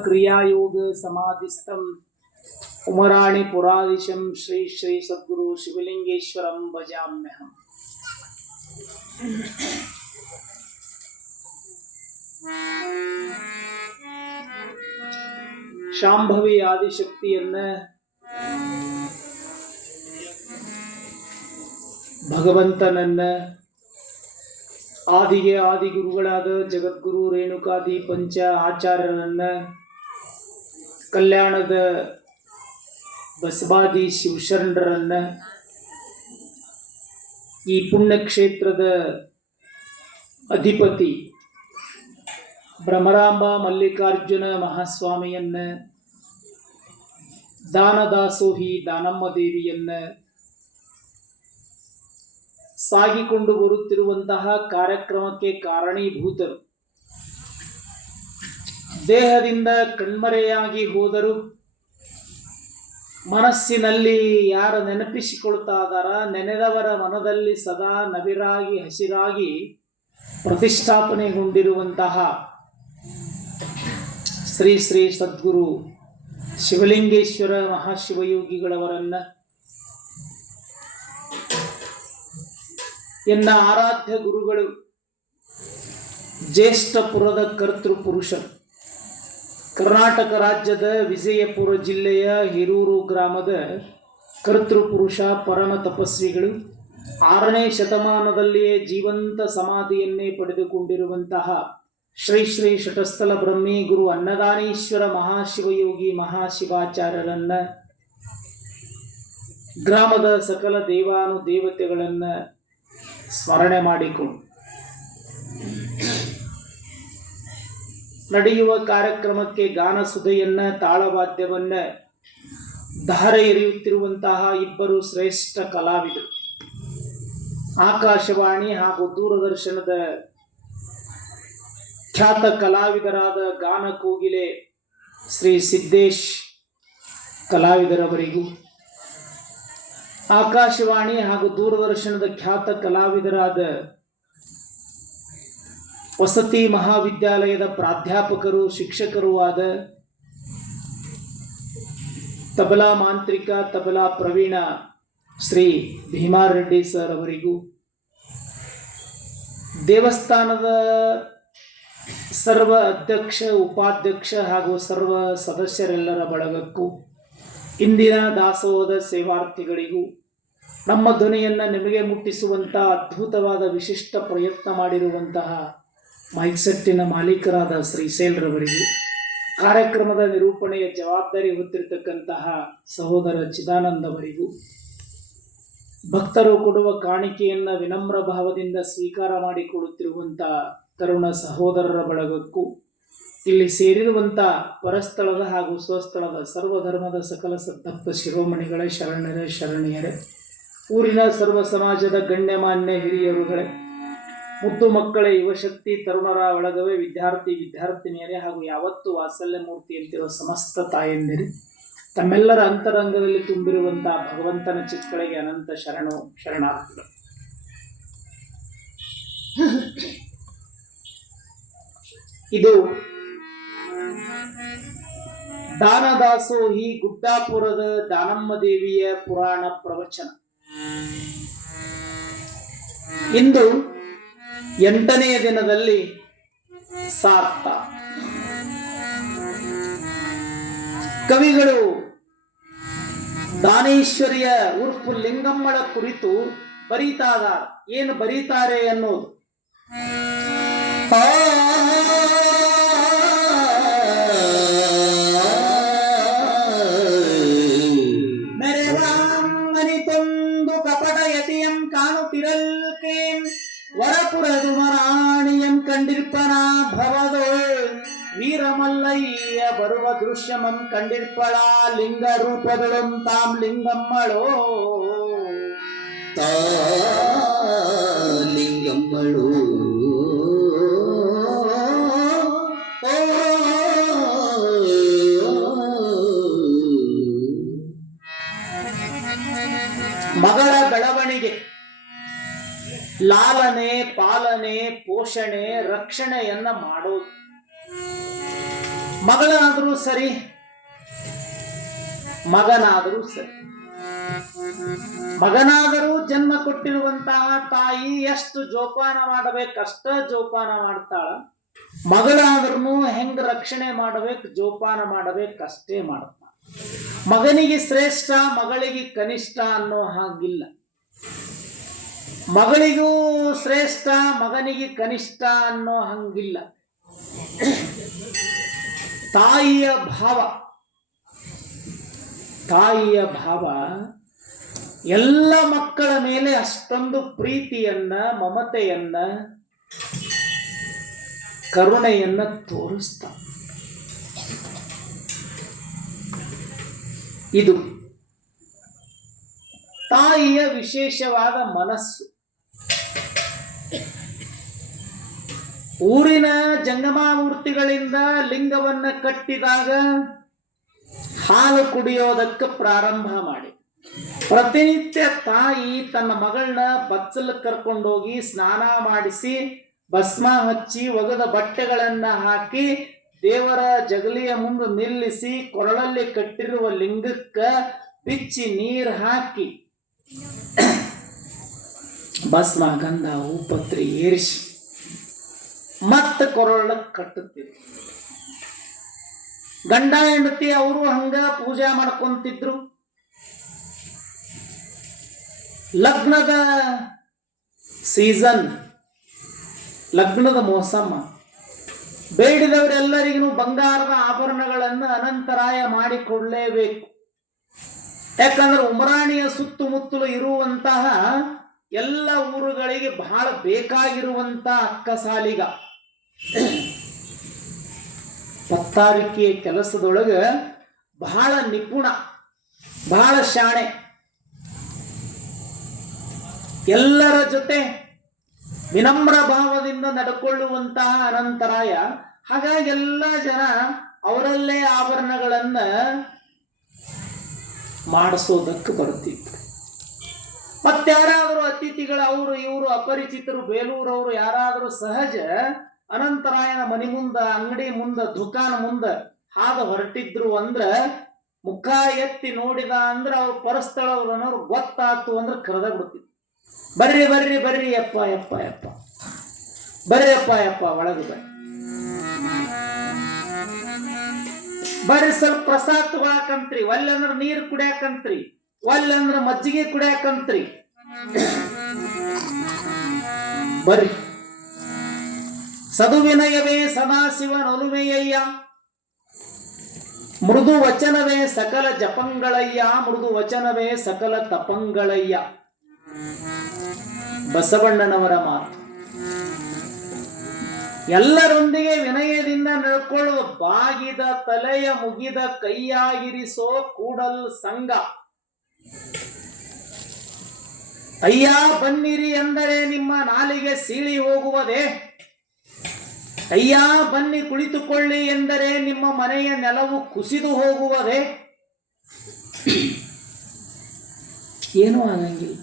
क्रियायोग समाधिस्थम उमराणि पुरादिशं श्री श्री सद्गुरु शिवलिंगेश्वरं भजाम्यहम्। ಶಾಂಭವಿ ಆದಿಶಕ್ತಿಯನ್ನ ಭಗವಂತನನ್ನ ಆದಿಗೆ ಆದಿಗುರುಗಳಾದ ಜಗದ್ಗುರು ರೇಣುಕಾದಿ ಪಂಚ ಆಚಾರ್ಯರನ್ನ ಕಲ್ಯಾಣದ ಬಸವಾದಿ ಶಿವಶರಣರನ್ನ ಈ ಪುಣ್ಯಕ್ಷೇತ್ರದ ಅಧಿಪತಿ ಭ್ರಮರಾಂಬ ಮಲ್ಲಿಕಾರ್ಜುನ ಮಹಾಸ್ವಾಮಿಯನ್ನ ದಾನದಾಸೋಹಿ ದಾನಮ್ಮ ದೇವಿಯನ್ನ ಸಾಗಿಕೊಂಡು ಬರುತ್ತಿರುವಂತಹ ಕಾರ್ಯಕ್ರಮಕ್ಕೆ ಕಾರಣೀಭೂತರು ದೇಹದಿಂದ ಕಣ್ಮರೆಯಾಗಿ ಹೋದರು. ಮನಸ್ಸಿನಲ್ಲಿ ಯಾರು ನೆನಪಿಸಿಕೊಳ್ತಾ ಇದ್ದಾರ ನೆನೆದವರ ಮನದಲ್ಲಿ ಸದಾ ನವಿರಾಗಿ ಹಸಿರಾಗಿ ಪ್ರತಿಷ್ಠಾಪನೆಗೊಂಡಿರುವಂತಹ ಶ್ರೀ ಶ್ರೀ ಸದ್ಗುರು ಶಿವಲಿಂಗೇಶ್ವರ ಮಹಾಶಿವಯೋಗಿಗಳವರನ್ನ ಎನ್ನ ಆರಾಧ್ಯ ಗುರುಗಳು ಜ್ಯೇಷ್ಠಪುರದ ಕರ್ತೃಪುರುಷರು ಕರ್ನಾಟಕ ರಾಜ್ಯದ ವಿಜಯಪುರ ಜಿಲ್ಲೆಯ ಹಿರೂರು ಗ್ರಾಮದ ಕರ್ತೃಪುರುಷ ಪರಮ ತಪಸ್ವಿಗಳು 6ನೇ ಶತಮಾನದಲ್ಲಿಯೇ ಜೀವಂತ ಸಮಾಧಿಯನ್ನೇ ಪಡೆದುಕೊಂಡಿರುವಂತಹ ಶ್ರೀ ಶ್ರೀ ಶಟಸ್ಥಲ ಬ್ರಹ್ಮಿ ಗುರು ಅನ್ನದಾನೇಶ್ವರ ಮಹಾಶಿವಯೋಗಿ ಮಹಾಶಿವಾಚಾರ್ಯರನ್ನ ಗ್ರಾಮದ ಸಕಲ ದೇವಾನುದೇವತೆಗಳನ್ನ ಸ್ಮರಣೆ ಮಾಡಿಕೊಂಡು ನಡೆಯುವ ಕಾರ್ಯಕ್ರಮಕ್ಕೆ ಗಾನಸುಧೆಯನ್ನ ತಾಳವಾದ್ಯವನ್ನ ಧಾರೆ ಎರೆಯುತ್ತಿರುವಂತಹ ಇಬ್ಬರು ಶ್ರೇಷ್ಠ ಕಲಾವಿದರು, ಆಕಾಶವಾಣಿ ಹಾಗೂ ದೂರದರ್ಶನದ ಖ್ಯಾತ ಕಲಾವಿದರಾದ ಗಾನ ಕೋಗಿಲೆ ಶ್ರೀ ಸಿದ್ದೇಶ್ ಕಲಾವಿದರವರಿಗೂ, ಆಕಾಶವಾಣಿ ಹಾಗೂ ದೂರದರ್ಶನದ ಖ್ಯಾತ ಕಲಾವಿದರಾದ ವಸತಿ ಮಹಾವಿದ್ಯಾಲಯದ ಪ್ರಾಧ್ಯಾಪಕರು ಶಿಕ್ಷಕರೂ ಆದ ತಬಲಾ ಮಾಂತ್ರಿಕ ತಬಲಾ ಪ್ರವೀಣ ಶ್ರೀ ಭೀಮಾರ್ ರೆಡ್ಡಿ ಸರ್ ಅವರಿಗೂ, ದೇವಸ್ಥಾನದ ಸರ್ವ ಅಧ್ಯಕ್ಷ ಉಪಾಧ್ಯಕ್ಷ ಹಾಗೂ ಸರ್ವ ಸದಸ್ಯರೆಲ್ಲರ ಬಳಗಕ್ಕೂ, ಇಂದಿನ ದಾಸೋಹದ ಸೇವಾರ್ಥಿಗಳಿಗೂ, ನಮ್ಮ ಧ್ವನಿಯನ್ನು ನಿಮಗೆ ಮುಟ್ಟಿಸುವಂಥ ಅದ್ಭುತವಾದ ವಿಶಿಷ್ಟ ಪ್ರಯತ್ನ ಮಾಡಿರುವಂತಹ ಮೈಕ್ಸೆಟ್ಟಿನ ಮಾಲೀಕರಾದ ಶ್ರೀಶೈಲ್ರವರಿಗೂ, ಕಾರ್ಯಕ್ರಮದ ನಿರೂಪಣೆಯ ಜವಾಬ್ದಾರಿ ಹೊತ್ತಿರತಕ್ಕಂತಹ ಸಹೋದರ ಚಿದಾನಂದವರಿಗೂ, ಭಕ್ತರು ಕೊಡುವ ಕಾಣಿಕೆಯನ್ನು ವಿನಮ್ರ ಭಾವದಿಂದ ಸ್ವೀಕಾರ ಮಾಡಿಕೊಳ್ಳುತ್ತಿರುವಂಥ ತರುಣ ಸಹೋದರರ ಬಳಗಕ್ಕೂ, ಇಲ್ಲಿ ಸೇರಿರುವಂಥ ಪರಸ್ಥಳದ ಹಾಗೂ ಸ್ವಸ್ಥಳದ ಸರ್ವಧರ್ಮದ ಸಕಲ ಸದ್ಭಕ್ತ ಶಿರೋಮಣಿಗಳೇ, ಶರಣರೇ, ಶರಣಿಯರೇ, ಊರಿನ ಸರ್ವ ಸಮಾಜದ ಗಣ್ಯಮಾನ್ಯ ಹಿರಿಯರುಗಳೇ, ಮುದ್ದು ಮಕ್ಕಳೇ, ಯುವಶಕ್ತಿ ತರುಣರ ಒಳಗವೇ ವಿದ್ಯಾರ್ಥಿ ವಿದ್ಯಾರ್ಥಿನಿಯರೇ ಹಾಗೂ ಯಾವತ್ತೂ ವಾತ್ಸಲ್ಯ ಮೂರ್ತಿ ಅಂತಿರುವ ಸಮಸ್ತ ತಾಯಂದಿರಿ, ತಮ್ಮೆಲ್ಲರ ಅಂತರಂಗದಲ್ಲಿ ತುಂಬಿರುವಂತಹ ಭಗವಂತನ ಚಿತ್ತಗಳಿಗೆ ಅನಂತ ಶರಣಾರ್ಥಿಗಳು. ಇದು ದಾನದಾಸೋಹಿ ಗುಡ್ಡಾಪುರದ ದಾನಮ್ಮ ದೇವಿಯ ಪುರಾಣ ಪ್ರವಚನ. ಇಂದು 8ನೇ ದಿನದಲ್ಲಿ ಸಾರ್ಥ. ಕವಿಗಳು ದಾನೇಶ್ವರಿಯ ಉರ್ಫ್ ಲಿಂಗಮ್ಮಳ ಕುರಿತು ಬರೀತಾದ ಏನು ಬರೀತಾರೆ ಅನ್ನೋದು. ಮೆರೆವಾಂಗನಿತೊಂದು ಕಪಟ ಯತಿಯಂ ಕಾಣುತ್ತಿರಲ್ಕೇನ್ ವರಪುರದು ಮರಾಣಿಯಂ ಕಂಡಿರ್ಪನ ಭವದೋ ವೀರಮಲ್ಲಯ್ಯ ಬರುವ ದೃಶ್ಯಮಂ ಕಂಡಿರ್ಪಳ ಲಿಂಗ ರೂಪಗಳಂ ತಾಂ ಲಿಂಗಮ್ಮಳೋ ಲಿಂಗಮ್ಮಳು ಮಗಳ ಬೆಳವಣಿಗೆ ಲಾಲನೆ ಪಾಲನೆ ಪೋಷಣೆ ರಕ್ಷಣೆಯನ್ನ ಮಾಡೋದು. ಮಗಳಾದರೂ ಸರಿ, ಮಗನಾದರೂ ಸರಿ. ಮಗನಾದರೂ ಜನ್ಮ ಕೊಟ್ಟಿರುವಂತಹ ತಾಯಿ ಎಷ್ಟು ಜೋಪಾನ ಮಾಡಬೇಕಷ್ಟ ಜೋಪಾನ ಮಾಡ್ತಾಳ. ಮಗಳಾದ್ರೂ ಹೆಂಗ ರಕ್ಷಣೆ ಮಾಡಬೇಕು, ಜೋಪಾನ ಮಾಡಬೇಕಷ್ಟೇ ಮಾಡ್ತಾಳ. ಮಗನಿಗೆ ಶ್ರೇಷ್ಠ, ಮಗಳಿಗೆ ಕನಿಷ್ಠ ಅನ್ನೋ ಹಾಗಿಲ್ಲ. ಮಗಳಿಗೂ ಶ್ರೇಷ್ಠ, ಮಗನಿಗೆ ಕನಿಷ್ಠ ಅನ್ನೋ ಹಂಗಿಲ್ಲ. ತಾಯಿಯ ಭಾವ ಎಲ್ಲ ಮಕ್ಕಳ ಮೇಲೆ ಅಷ್ಟೊಂದು ಪ್ರೀತಿಯನ್ನ, ಮಮತೆಯನ್ನ, ಕರುಣೆಯನ್ನ ತೋರಿಸ್ತ. ಇದು ತಾಯಿಯ ವಿಶೇಷವಾದ ಮನಸ್ಸು. ಊರಿನ ಜಂಗಮಾಮೂರ್ತಿಗಳಿಂದ ಲಿಂಗವನ್ನ ಕಟ್ಟಿದಾಗ ಹಾಲು ಕುಡಿಯೋದಕ್ಕೆ ಪ್ರಾರಂಭ ಮಾಡಿ ಪ್ರತಿನಿತ್ಯ ತಾಯಿ ತನ್ನ ಮಗಳನ್ನ ಬಚ್ಚಲು ಕರ್ಕೊಂಡೋಗಿ ಸ್ನಾನ ಮಾಡಿಸಿ, ಭಸ್ಮ ಹಚ್ಚಿ, ಒಗೆದ ಬಟ್ಟೆಗಳನ್ನ ಹಾಕಿ, ದೇವರ ಜಗಲಿಯ ಮುಂದೆ ನಿಲ್ಲಿಸಿ, ಕೊರಳಲ್ಲಿ ಕಟ್ಟಿರುವ ಲಿಂಗಕ್ಕ ಬಿಚ್ಚಿ ನೀರು ಹಾಕಿ ಭಸ್ಮ, ಗಂಧ, ಹೂಪತ್ರಿ ಏರಿಸಿ ಮತ್ತೆ ಕೊರಳ ಕಟ್ಟುತ್ತಿದ್ರು. ಗಂಡ ಹೆಂಡತಿ ಅವರು ಹಂಗ ಪೂಜೆ ಮಾಡ್ಕೊಂತಿದ್ರು. ಲಗ್ನದ ಸೀಸನ್, ಲಗ್ನದ ಮೋಸಮ್ಮ, ಬೇಡಿದವರೆಲ್ಲರಿಗೂ ಬಂಗಾರದ ಆಭರಣಗಳನ್ನು ಅನಂತರಾಯ ಮಾಡಿಕೊಡಲೇಬೇಕು. ಯಾಕಂದ್ರೆ ಉಮರಾಣಿಯ ಸುತ್ತಮುತ್ತಲು ಇರುವಂತಹ ಎಲ್ಲ ಊರುಗಳಿಗೆ ಬಹಳ ಬೇಕಾಗಿರುವಂತಹ ಅಕ್ಕಸಾಲಿಗ. ಪತ್ತಾರಿಕೆಯ ಕೆಲಸದೊಳಗೆ ಬಹಳ ನಿಪುಣ, ಬಹಳ ಶಾಣೆ, ಎಲ್ಲರ ಜೊತೆ ವಿನಮ್ರ ಭಾವದಿಂದ ನಡ್ಕೊಳ್ಳುವಂತಹ ಅನಂತರಾಯ. ಹಾಗಾಗಿ ಎಲ್ಲ ಜನ ಅವರಲ್ಲೇ ಆಭರಣಗಳನ್ನ ಮಾಡಿಸೋದಕ್ಕೆ ಬರ್ತಿದ್ರು. ಮತ್ತಾರಾದರೂ ಅತಿಥಿಗಳು, ಅವರು ಇವರು ಅಪರಿಚಿತರು, ಬೇಲೂರವರು ಯಾರಾದರೂ ಸಹಜ ಅನಂತರಾಯನ ಮನೆ ಮುಂದ, ಅಂಗಡಿ ಮುಂದ, ದುಕಾನ್ ಮುಂದ ಹಾದು ಹೊರಟಿದ್ರು ಅಂದ್ರೆ ಮುಖ ಎತ್ತಿ ನೋಡಿದ ಅಂದ್ರೆ ಅವ್ರ ಪರಸ್ಥಳವ್ರು ಗೊತ್ತಾತು ಅಂದ್ರೆ ಕರೆದ ಬಿಡ್ತಿದ್ರು. ಬರ್ರಿ ಬರ್ರಿ ಬರ್ರಿ ಯಪ್ಪ ಯಪ್ಪ ಯಪ್ಪ, ಬರ್ರಿ ಅಪ್ಪ ಯಪ್ಪ, ಒಳಗೆ ಬರ್ರಿ, ಸ್ವಲ್ಪ ಪ್ರಸಾದ ತಗೊಳಕಂತ್ರಿ, ಒಲ್ಲಂದ್ರ ನೀರು ಕುಡಿಯಾಕಂತ್ರಿ, ಒಲ್ಲಂದ್ರ ಮಜ್ಜಿಗೆ ಕುಡಿಯಾಕಂತ್ರಿ, ಬರ್ರಿ. ಸದುವಿನಯವೇ ಸದಾಶಿವನೊಲುಮೆಯಯ್ಯ, ಮೃದು ವಚನವೇ ಸಕಲ ಜಪಂಗಳಯ್ಯ, ಮೃದು ವಚನವೇ ಸಕಲ ತಪಂಗಳಯ್ಯ. ಬಸವಣ್ಣನವರ ಮಾತು. ಎಲ್ಲರೊಂದಿಗೆ ವಿನಯದಿಂದ ನಡ್ಕೊಳ್ಳುವ, ಬಾಗಿದ ತಲೆಯ ಮುಗಿದ ಕೈಯಾಗಿರಿಸೋ ಕೂಡಲ್ ಸಂಘ. ಅಯ್ಯ ಬನ್ನಿರಿ ಎಂದರೆ ನಿಮ್ಮ ನಾಲಿಗೆ ಸೀಳಿ ಹೋಗುವುದೇ? ಅಯ್ಯ ಬನ್ನಿ ಕುಳಿತುಕೊಳ್ಳಿ ಎಂದರೆ ನಿಮ್ಮ ಮನೆಯ ನೆಲವು ಕುಸಿದು ಹೋಗುವುದೇ? ಏನೂ ಆಗಂಗಿಲ್ಲ.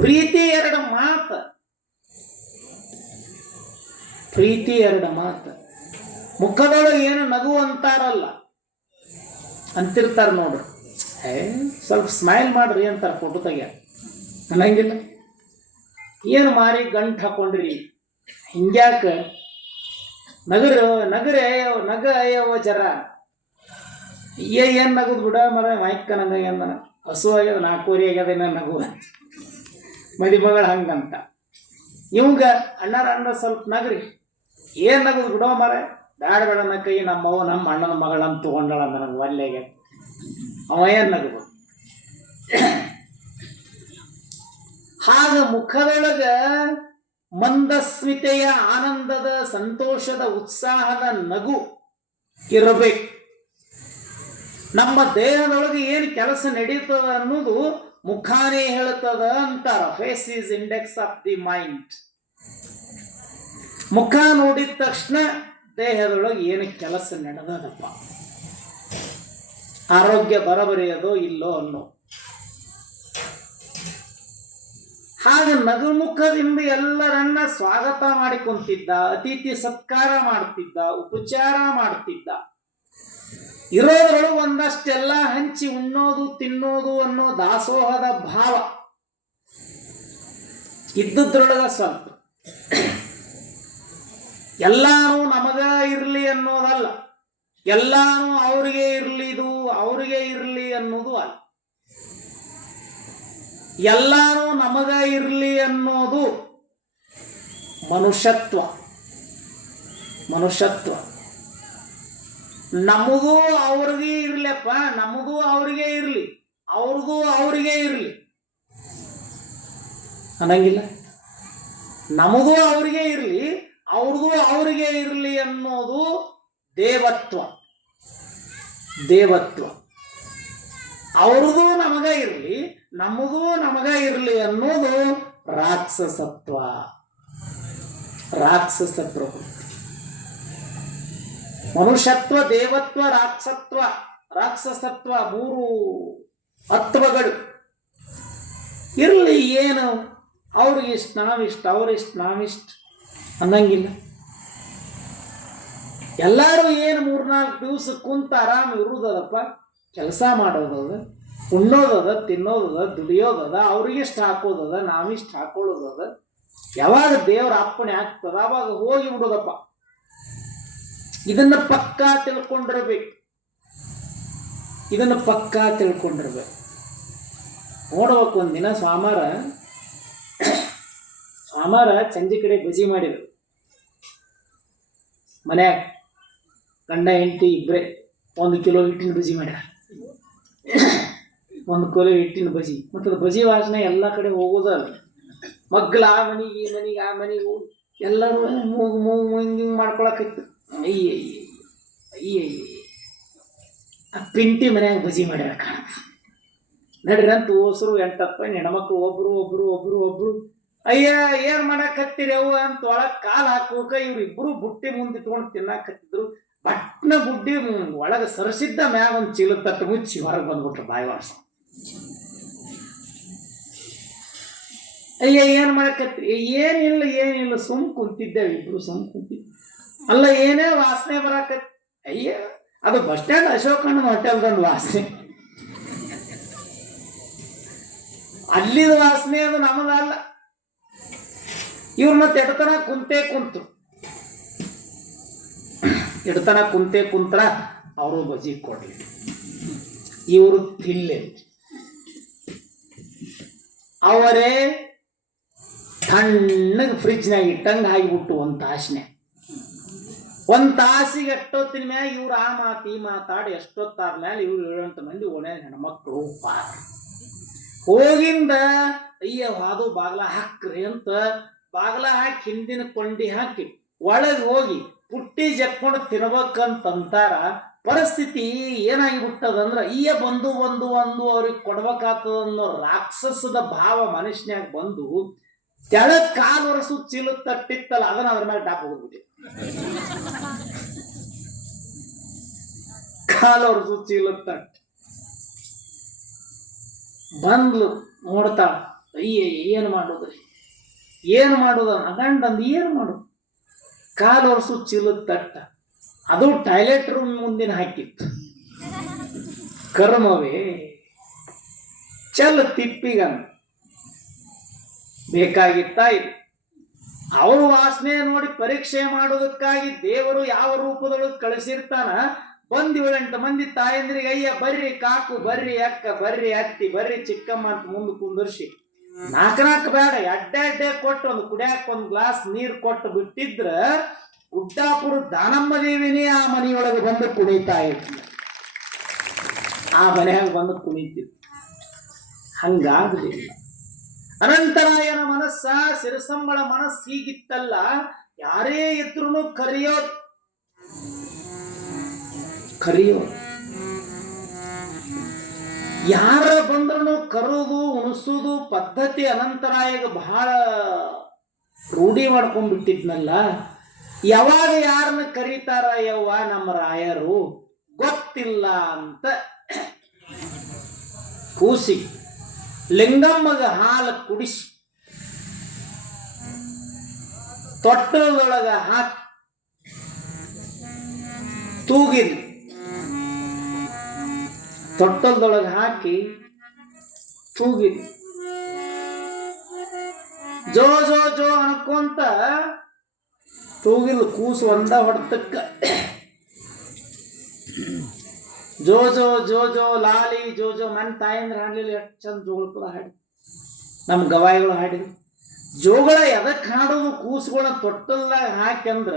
ಪ್ರೀತಿ ಎರಡು ಮಾತು, ಪ್ರೀತಿ ಎರಡು ಮಾತು. ಮುಖದೊಳಗೆ ಏನು ನಗು ಅಂತಾರಲ್ಲ, ಅಂತಿರ್ತಾರ ನೋಡ್ರಿ. ಸ್ವಲ್ಪ ಸ್ಮೈಲ್ ಮಾಡ್ರಿ ಅಂತಾರ ಫೋಟೋ ತೆಗಿಯ, ಅನ್ನಂಗಿಲ್ಲ. ಏನು ಮಾರಿ ಗಂಟು ಹಾಕೊಂಡ್ರಿ, ಹಿಂಗ್ಯಾಕ ನಗ ಅಯ್ಯವ ಜರ ಏನ್ ನಗದ್ ಬಿಡ ಮರ ಮೈಕ್ಕ ನಂಗ ಹಸು ಆಗ್ಯದ, 4 ವರೆ ಆಗ್ಯದ ನಗು ಮದಿ ಮಗಳು ಹಂಗಂತ. ಇವಂಗ ಅಣ್ಣ ಸ್ವಲ್ಪ ನಗ್ರಿ, ಏನ್ ನಗದ್ ಬಿಡೋ ಮರ, ಬ್ಯಾಡ ಬೇಡ ಕೈ, ನಮ್ಮವ್ವ ನಮ್ಮ ಅಣ್ಣನ ಮಗಳನ್ನ ತಗೊಂಡಳ ನನಗೆ ಒಲ್ಲೆಗೆ, ಅವ ಏನ್ ನಗದು. ಹಾಗ ಮುಖದೊಳಗ ಮಂದಸ್ಮಿತೆಯ, ಆನಂದದ, ಸಂತೋಷದ, ಉತ್ಸಾಹದ ನಗು ಇರಬೇಕು. ನಮ್ಮ ದೇಹದೊಳಗೆ ಏನು ಕೆಲಸ ನಡೀತದ ಅನ್ನೋದು ಮುಖಾನೇ ಹೇಳ್ತದ ಅಂತಾರ. Face is index of the mind. ಮುಖ ನೋಡಿದ ತಕ್ಷಣ ದೇಹದೊಳಗೆ ಏನು ಕೆಲಸ ನಡೆದದಪ್ಪ, ಆರೋಗ್ಯ ಬರಬರಿಯದೋ ಇಲ್ಲೋ ಅನ್ನೋ. ಹಾಗೆ ನಗುಮುಖದಿಂದ ಎಲ್ಲರನ್ನ ಸ್ವಾಗತ ಮಾಡಿಕೊಂತಿದ್ದ, ಅತಿಥಿ ಸತ್ಕಾರ ಮಾಡ್ತಿದ್ದ, ಉಪಚಾರ ಮಾಡ್ತಿದ್ದ. ಇರೋದ್ರೊಳಗೆ ಒಂದಷ್ಟೆಲ್ಲ ಹಂಚಿ ಉಣ್ಣೋದು ತಿನ್ನೋದು ಅನ್ನೋ ದಾಸೋಹದ ಭಾವ ಇದ್ದದ್ರೊಳಗ ಸ್ವಲ್ಪ. ಎಲ್ಲಾನು ನಮಗ ಇರ್ಲಿ ಅನ್ನೋದಲ್ಲ, ಎಲ್ಲಾನು ಅವ್ರಿಗೆ ಇರ್ಲಿ, ಇದು ಅವ್ರಿಗೆ ಇರ್ಲಿ ಅನ್ನೋದು ಅಲ್ಲ. ಎಲ್ಲಾನು ನಮಗ ಇರ್ಲಿ ಅನ್ನೋದು ಮನುಷ್ಯತ್ವ. ಮನುಷ್ಯತ್ವ ನಮಗೂ ಅವ್ರಿಗೆ ಇರ್ಲಿಯಪ್ಪ, ನಮಗೂ ಅವ್ರಿಗೆ ಇರ್ಲಿ, ಅವ್ರಗೂ ಅವ್ರಿಗೆ ಇರ್ಲಿ ಅನ್ನಂಗಿಲ್ಲ. ನಮಗೂ ಅವ್ರಿಗೆ ಇರ್ಲಿ, ಅವ್ರಗೂ ಅವ್ರಿಗೆ ಇರ್ಲಿ ಅನ್ನೋದು ದೇವತ್ವ. ದೇವತ್ವ. ಅವ್ರದ್ದು ನಮಗ ಇರ್ಲಿ, ನಮಗೂ ನಮಗ ಇರ್ಲಿ ಅನ್ನೋದು ರಾಕ್ಷಸತ್ವ. ರಾಕ್ಷಸ ಪ್ರವೃತ್ತಿ. ಮನುಷ್ಯತ್ವ, ದೇವತ್ವ, ರಾಕ್ಷಸತ್ವ ಮೂರು ತತ್ವಗಳು ಇರ್ಲಿ. ಏನು ಅವ್ರಿಗಿಷ್ಟ ನಾವಿಷ್ಟ, ಅವ್ರಿಷ್ಟ ನಾವಿಷ್ಟ ಅನ್ನಂಗಿಲ್ಲ. ಎಲ್ಲರೂ ಏನು 3-4 ದಿವಸ ಕುಂತ ಆರಾಮ ಇರುವುದಪ್ಪ, ಕೆಲಸ ಮಾಡೋದದ, ಉಣ್ಣೋದದ, ತಿನ್ನೋದದ, ದುಡಿಯೋದದ, ಅವ್ರಿಗಿಷ್ಟ ಹಾಕೋದದ, ನಾವಿಷ್ಟ ಹಾಕೊಳ್ಳೋದದ. ಯಾವಾಗ ದೇವರ ಅಪ್ಪಣೆ ಆಗ್ತದ ಅವಾಗ ಹೋಗಿ ಬಿಡೋದಪ್ಪ. ಇದನ್ನ ಪಕ್ಕಾ ತಿಳ್ಕೊಂಡಿರ್ಬೇಕು. ಇದನ್ನ ಪಕ್ಕಾ ತಿಳ್ಕೊಂಡಿರ್ಬೇಕು. ನೋಡ್ಬೇಕು, ಒಂದಿನ ಸ್ವಾಮಾರ ಸಂಜೆ ಕಡೆ ಬಜಿ ಮಾಡಿದ್ರು ಮನ್ಯಾಗ. ಗಂಡ ಹೆಂಡತಿ ಇಬ್ಬರೇ 1 ಕಿಲೋ ಹಿಟ್ಟಿನ ಬಜಿ ಮಾಡ್ಯಾರ. 1 ಕಿಲೋ ಹಿಟ್ಟಿನ ಬಜಿ. ಮತ್ತು ಬಜಿ ವಾಸನೆ ಎಲ್ಲ ಕಡೆ ಹೋಗೋದಲ್ಲ. ಮಗ್ಲ ಆ ಮನೆಗೆ ಈ ಮನೆಗೆ ಆ ಮನೆಗೆ ಎಲ್ಲರೂ ಹಿಂಗೆ ಮಾಡ್ಕೊಳಕೈತಿ. ಅಯ್ಯ ಆ ಪಿಂಟಿ ಮನ್ಯಾಗ ಬಜಿ ಮಾಡ್ಯಾರ ಕಾಣುತ್ತೆ. ನಡ್ರಿ ಅಂತ ಓಸರು 8-10 ಹೆಣ್ಮಕ್ಳು ಒಬ್ರು ಅಯ್ಯ ಏನ್ ಮಾಡಾಕತ್ತೀರಿ ಅವು ಅಂತ ಒಳಗೆ ಕಾಲು ಹಾಕೋಕ ಇವ್ರಿಬ್ರು ಬುಟ್ಟಿ ಮುಂದೆ ಇಟ್ಕೊಂಡು ತಿನ್ನಾಕತ್ತಿದ್ರು. ಬಟ್ನ ಬುಡ್ಡಿ ಒಳಗೆ ಸರಿಸಿದ್ದ ಮ್ಯಾಗ ಒಂದು ಚೀಲ ತಟ್ಟು ಮುಚ್ಚಿ ಹೊರಗೆ ಬಂದ್ಬಿಟ್ರು ಬಾಯಿ ವಾಸ. ಅಯ್ಯ ಏನ್ ಮಾಡಾಕತ್ತೀರಿ? ಏನಿಲ್ಲ ಸುಮ್ ಕುಂತಿದ್ದೇವೆ, ಇಬ್ರು ಸುಮ್ ಕುಂತಿದ್ದೆ. ಅಲ್ಲ ಏನೇ ವಾಸನೆ ಬರಾಕತ್ತಿ? ಅಯ್ಯ ಅದು ಬಸ್ ಸ್ಟ್ಯಾಂಡ್ ಅಶೋಕಣ್ಣ ಹೋಟೆಲ್ದೊಂದು ವಾಸನೆ. ಅಲ್ಲಿದ ವಾಸನೆ ಅದು ನಮ್ಮದಲ್ಲ. ಇವ್ರು ಮತ್ತೆ ಎಡತನ ಕುಂತೆ ಕುಂತ್ರ ಅವರು ಬಜಿ ಕೊಡ್ಲಿ, ಇವರು ತಿನ್ಲಿ. ಅವರೇ ತಣ್ಣಗೆ ಫ್ರಿಜ್ನಾಗ ಇಟ್ಟಂಗೆ ಆಗಿಬಿಟ್ಟು ಒಂದು ತಾಸಿಗೆ ಎಷ್ಟೊತ್ತಿನ ಮ್ಯಾಗ ಇವ್ರು ಆ ಮಾತು ಈ ಮಾತಾಡಿ ಎಷ್ಟೊತ್ತಾದ ಮ್ಯಾಲ ಇವ್ರು 7-8 ಮಂದಿ ಓಣೆ ಹೆಣ್ಮಕ್ಳು ಹೋಗಿಂದ ಅಯ್ಯ ಹಾದು ಬಾಗ್ಲ ಹಾಕ್ರಿ ಅಂತ ಬಾಗ್ಲ ಹಾಕಿ ಹಿಂದಿನ ಕೊಂಡಿ ಹಾಕಿ ಒಳಗೆ ಹೋಗಿ ಪುಟ್ಟಿ ಜಕ್ಕೊಂಡು ತಿನ್ಬೇಕಂತಾರ. ಪರಿಸ್ಥಿತಿ ಏನಾಗಿಬಿಟ್ಟದಂದ್ರ ಅಯ್ಯ ಬಂದು ಅವ್ರಿಗೆ ಕೊಡ್ಬೇಕಾಗ್ತದ ಅನ್ನೋ ರಾಕ್ಷಸದ ಭಾವ ಮನುಷ್ಯನ್ಯಾಗ ಬಂದು ತೆಳಗ್ ಕಾಲು ಒರೆಸು ಚೀಲ ತಟ್ಟಿತ್ತಲ್ಲ ಅದನ್ನ ಅದ್ರ ಮೇಲೆ ಡಾಪ್ ಹೋಗ್ಬಿಟ್ಟು ಕಾಲು ಒರೆಸು ಚೀಲ ತಟ್ಟ ಬಂದ್ಲು. ನೋಡ್ತಾಳ, ಅಯ್ಯ ಏನು ಮಾಡೋದು ಅಗಂಡಂದು ಏನು ಮಾಡೋದು? ಕಾಲು ಒರೆಸು ಚೀಲದ ತಟ್ಟ, ಅದು ಟಾಯ್ಲೆಟ್ ರೂಮ್ ಮುಂದಿನ ಹಾಕಿತ್ತು. ಕರ್ಮವೇ ಚಲ್ ತಿಪ್ಪಿಗಂತ ಬೇಕಾಗಿತ್ತ ಇದು. ಅವ್ರ ವಾಸನೆ ನೋಡಿ ಪರೀಕ್ಷೆ ಮಾಡೋದಕ್ಕಾಗಿ ದೇವರು ಯಾವ ರೂಪದೊಳಗೆ ಕಳಿಸಿರ್ತಾನ. 7-8 ಮಂದಿ ತಾಯಂದ್ರಿಗೆ ಅಯ್ಯ ಬರ್ರಿ ಕಾಕು, ಬರ್ರಿ ಅಕ್ಕ, ಬರ್ರಿ ಅತ್ತಿ, ಬರ್ರಿ ಚಿಕ್ಕಮ್ಮ ಅಂತ ಮುಂದೆ ಕುಂದರ್ಸಿ 4 ಬೇಡ ಅಡ್ಡೆ ಕೊಟ್ಟು ಒಂದು ಕುಡಿಯಾಕ ಒಂದು ಗ್ಲಾಸ್ ನೀರು ಕೊಟ್ಟು ಬಿಟ್ಟಿದ್ರ ಗುಡ್ಡಾಪುರ ದಾನಮ್ಮ ದೇವಿನೇ ಆ ಮನೆಯೊಳಗೆ ಬಂದು ಕುಣಿತಾ ಇರ್ತಿಲ್ಲ. ಆ ಮನೆಯಾಗ ಬಂದು ಕುಣಿತಿದ್ರು. ಹಂಗಾಗಲಿಲ್ಲ. ಅನಂತರಾಯನ ಮನಸ್ಸ, ಸಿರಸಮ್ಮಳ ಮನಸ್ಸು ಹೀಗಿತ್ತಲ್ಲ. ಯಾರೇ ಇದ್ರು ಕರೆಯೋ ಯಾರ ಬಂದ್ರು ಕರೋದು ಉಣಿಸೋದು ಪದ್ಧತಿ ಅನಂತರಾಯಗ ಬಹಳ ರೂಢಿ ಮಾಡ್ಕೊಂಡ್ಬಿಟ್ಟಿದ್ನಲ್ಲ. ಯಾವಾಗ ಯಾರನ್ನ ಕರೀತಾರ ಯವ್ವ ನಮ್ಮ ರಾಯರು ಗೊತ್ತಿಲ್ಲ ಅಂತ ಕೂಸಿ ಲಿಂಗಮ್ಮಗ ಹಾಲು ಕುಡಿಸಿ ತೊಟ್ಟಲದೊಳಗ ಹಾಕಿ ತೂಗಿದ್ಲು. ತೊಟ್ಟಲದೊಳಗೆ ಹಾಕಿ ತೂಗಿದ್ಲು. ಜೋ ಜೋ ಜೋ ಅನ್ಕೊಂತ ತೂಗಿಲ್ ಕೂಸು ಒಂದ ಹೊಡೆತಕ್ಕ ಜೋ ಜೋ ಜೋ ಜೋ ಲಾಲಿ ಜೋ ಜೋ ಮನ್ ತಾಯಂದ್ರ ಹಾಡ್ಲಿಲ್ಲ. ಎಷ್ಟು ಚಂದ ಜೋಗಳ ಪದ ಹಾಡಿ ನಮ್ಮ ಗವಾಯಿಗಳು ಹಾಡಿದ್ರು. ಜೋಗಳ ಎದಕ್ಕೆ ಹಾಡೋದು? ಕೂಸುಗಳ ತೊಟ್ಟಲ್ದಾಗ ಹಾಕಂದ್ರ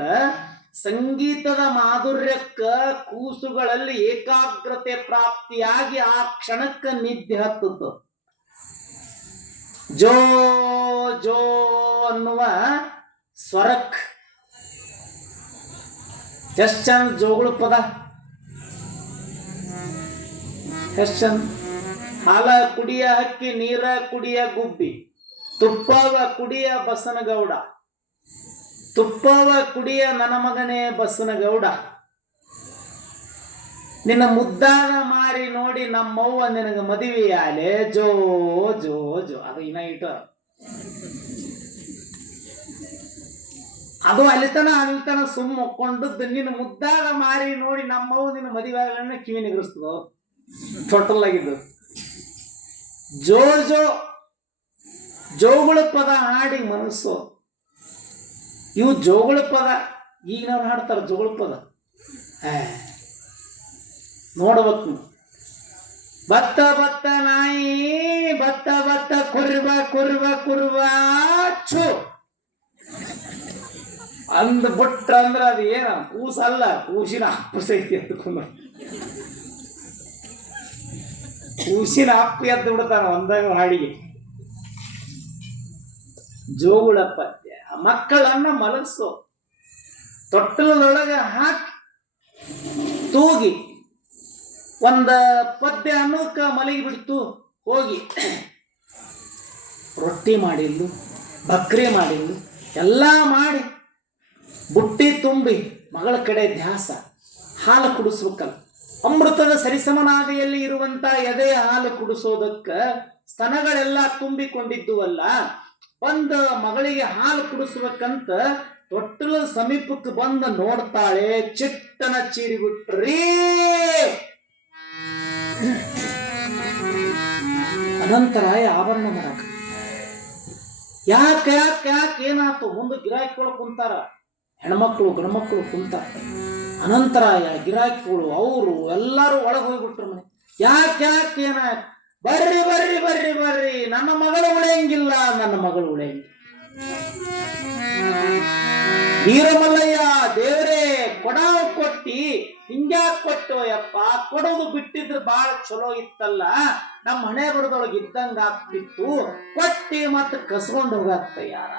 ಸಂಗೀತದ ಮಾಧುರ್ಯಕ್ಕ ಕೂಸುಗಳಲ್ಲಿ ಏಕಾಗ್ರತೆ ಪ್ರಾಪ್ತಿಯಾಗಿ ಆ ಕ್ಷಣಕ್ಕ ನಿದ್ದೆ ಹತ್ತದ್ದು. ಜೋ ಜೋ ಅನ್ನುವ ಸ್ವರಕ್ ಎಷ್ಟು ಚಂದ ಜೋಗಳ ಪದ, ಎಷ್ಟು ಚಂದ. ಹಾಲ ಕುಡಿಯ ಹಕ್ಕಿ, ನೀರ ಕುಡಿಯ ಗುಬ್ಬಿ, ತುಪ್ಪವ ಕುಡಿಯ ಬಸನಗೌಡ, ತುಪ್ಪವ ಕುಡಿಯ ನನ್ನ ಮಗನೇ ಬಸನಗೌಡ, ನಿನ್ನ ಮುದ್ದಾದ ಮಾರಿ ನೋಡಿ ನಮ್ಮವ್ವ ನಿನಗೆ ಮದುವೆಯಾಲೆ ಜೋ ಜೋ ಜೋ. ಅದು ಇನ್ನ ಇಟ ಅದು ಅಲ್ಲಿತನ ಸುಮ್ಮ ಒಕ್ಕೊಂಡದ್ದು. ನಿನ್ನ ಮುದ್ದಾದ ಮಾರಿ ನೋಡಿ ನಮ್ಮವ್ವ ನಿನ್ನ ಮದುವೆ ಆಗಲನ್ನ ಕಿವಿ ನಿಗರಿಸ್ತದ. ಟೋಟಲ್ ಆಗಿದ್ದು ಜೋ ಜೋ ಜೋಗುಳ ಪದ ಹಾಡಿ ಮನಸ್ಸು. ಇವು ಜೋಗುಳ ಪದ ಈಗಿನವ್ರು ಹಾಡ್ತಾರ ಜೋಗುಳ ಪದ. ನೋಡ್ಬೇಕು. ಬತ್ತ ಬತ್ತ ನಾಯಿ ಬತ್ತ ಬತ್ತ ಕುರ್ಬ ಕುರ್ಬ ಕುರ್ಬ ಚು ಅಂದ್ ಬಿಟ್ರ ಅಂದ್ರ ಅದು ಏನ ಕೂಸಲ್ಲ, ಕೂಸಿನ ಅಪ್ಪು ಸೈತಿ ಎತ್ಕೊಂಡು ಕೂಸಿನ ಅಪ್ಪು ಎದ್ದು ಬಿಡ್ತಾನ ಒಂದಾಗ ಹಾಡಿಗೆ. ಜೋಗುಳ ಪದ್ಯ ಮಕ್ಕಳನ್ನ ಮಲಗಿಸೋ, ತೊಟ್ಟಲದೊಳಗೆ ಹಾಕಿ ತೂಗಿ ಒಂದ ಪದ್ಯ ಅನ್ನೋಕ ಮಲಗಿ ಬಿಡ್ತು. ಹೋಗಿ ರೊಟ್ಟಿ ಮಾಡಿಲ್ಲು, ಬಕ್ರಿ ಮಾಡಿಲ್ಲು, ಎಲ್ಲ ಮಾಡಿ ಬುಟ್ಟಿ ತುಂಬಿ ಮಗಳ ಕಡೆ ಧ್ಯಾಸ. ಹಾಲು ಕುಡಿಸ್ಬೇಕಲ್ಲ, ಅಮೃತದ ಸರಿಸಮನಾದಿಯಲ್ಲಿ ಇರುವಂತ ಎದೆಯ ಹಾಲು ಕುಡಿಸೋದಕ್ಕ ಸ್ತನಗಳೆಲ್ಲ ತುಂಬಿಕೊಂಡಿದ್ದುವಲ್ಲ. ಬಂದ ಮಗಳಿಗೆ ಹಾಲು ಕುಡಿಸ್ಬೇಕಂತ ತೊಟ್ಟಲ ಸಮೀಪಕ್ಕೆ ಬಂದ ನೋಡ್ತಾಳೆ. ಚಿಟ್ಟನ ಚೀರಿ ಬಿಟ್ರಿ. ಅನಂತರಾಯ ಆಭರಣ ಮಾಡಕ ಯಾಕೆ ಯಾಕೆ ಯಾಕೆ ಏನಾಯ್ತು? ಮುಂದೆ ಗಿರಾಕಿಗಳು ಕುಂತಾರ, ಹೆಣ್ಮಕ್ಳು ಗಂಡ್ಮಕ್ಳು ಕುಂತಾರ. ಅನಂತರಾಯ ಗಿರಾಕಿಗಳು ಅವರು ಎಲ್ಲರೂ ಒಳಗೆ ಹೋಗ್ಬಿಟ್ರ ಮನೆ. ಯಾಕೆ ಯಾಕೆ ಏನಾಯ್ತು? ಬರ್ರಿ ಬರ್ರಿ ಬರ್ರಿ ಬರ್ರಿ, ನನ್ನ ಮಗಳು ಉಳಿಯಂಗಿಲ್ಲ, ನನ್ನ ಮಗಳು ಉಳಿಯಂಗಿಲ್ಲ. ವೀರಮಲ್ಲಯ್ಯ ದೇವರೇ ಕೊಡಾವ್ ಕೊಟ್ಟಿ ಹಿಂಗ್ಯಾಕ್ ಕೊಟ್ಟು ಯಪ್ಪ? ಕೊಡೋದು ಬಿಟ್ಟಿದ್ರೆ ಬಾಳ ಚಲೋ ಇತ್ತಲ್ಲ, ನಮ್ಮ ಹಣೆ ಬಡದೊಳಗೆ ಇದ್ದಂಗ ಆಗ್ತಿತ್ತು. ಕೊಟ್ಟಿ ಮತ್ತೆ ಕಸ್ಕೊಂಡು ಹೋಗಾಕ ಯಾರ?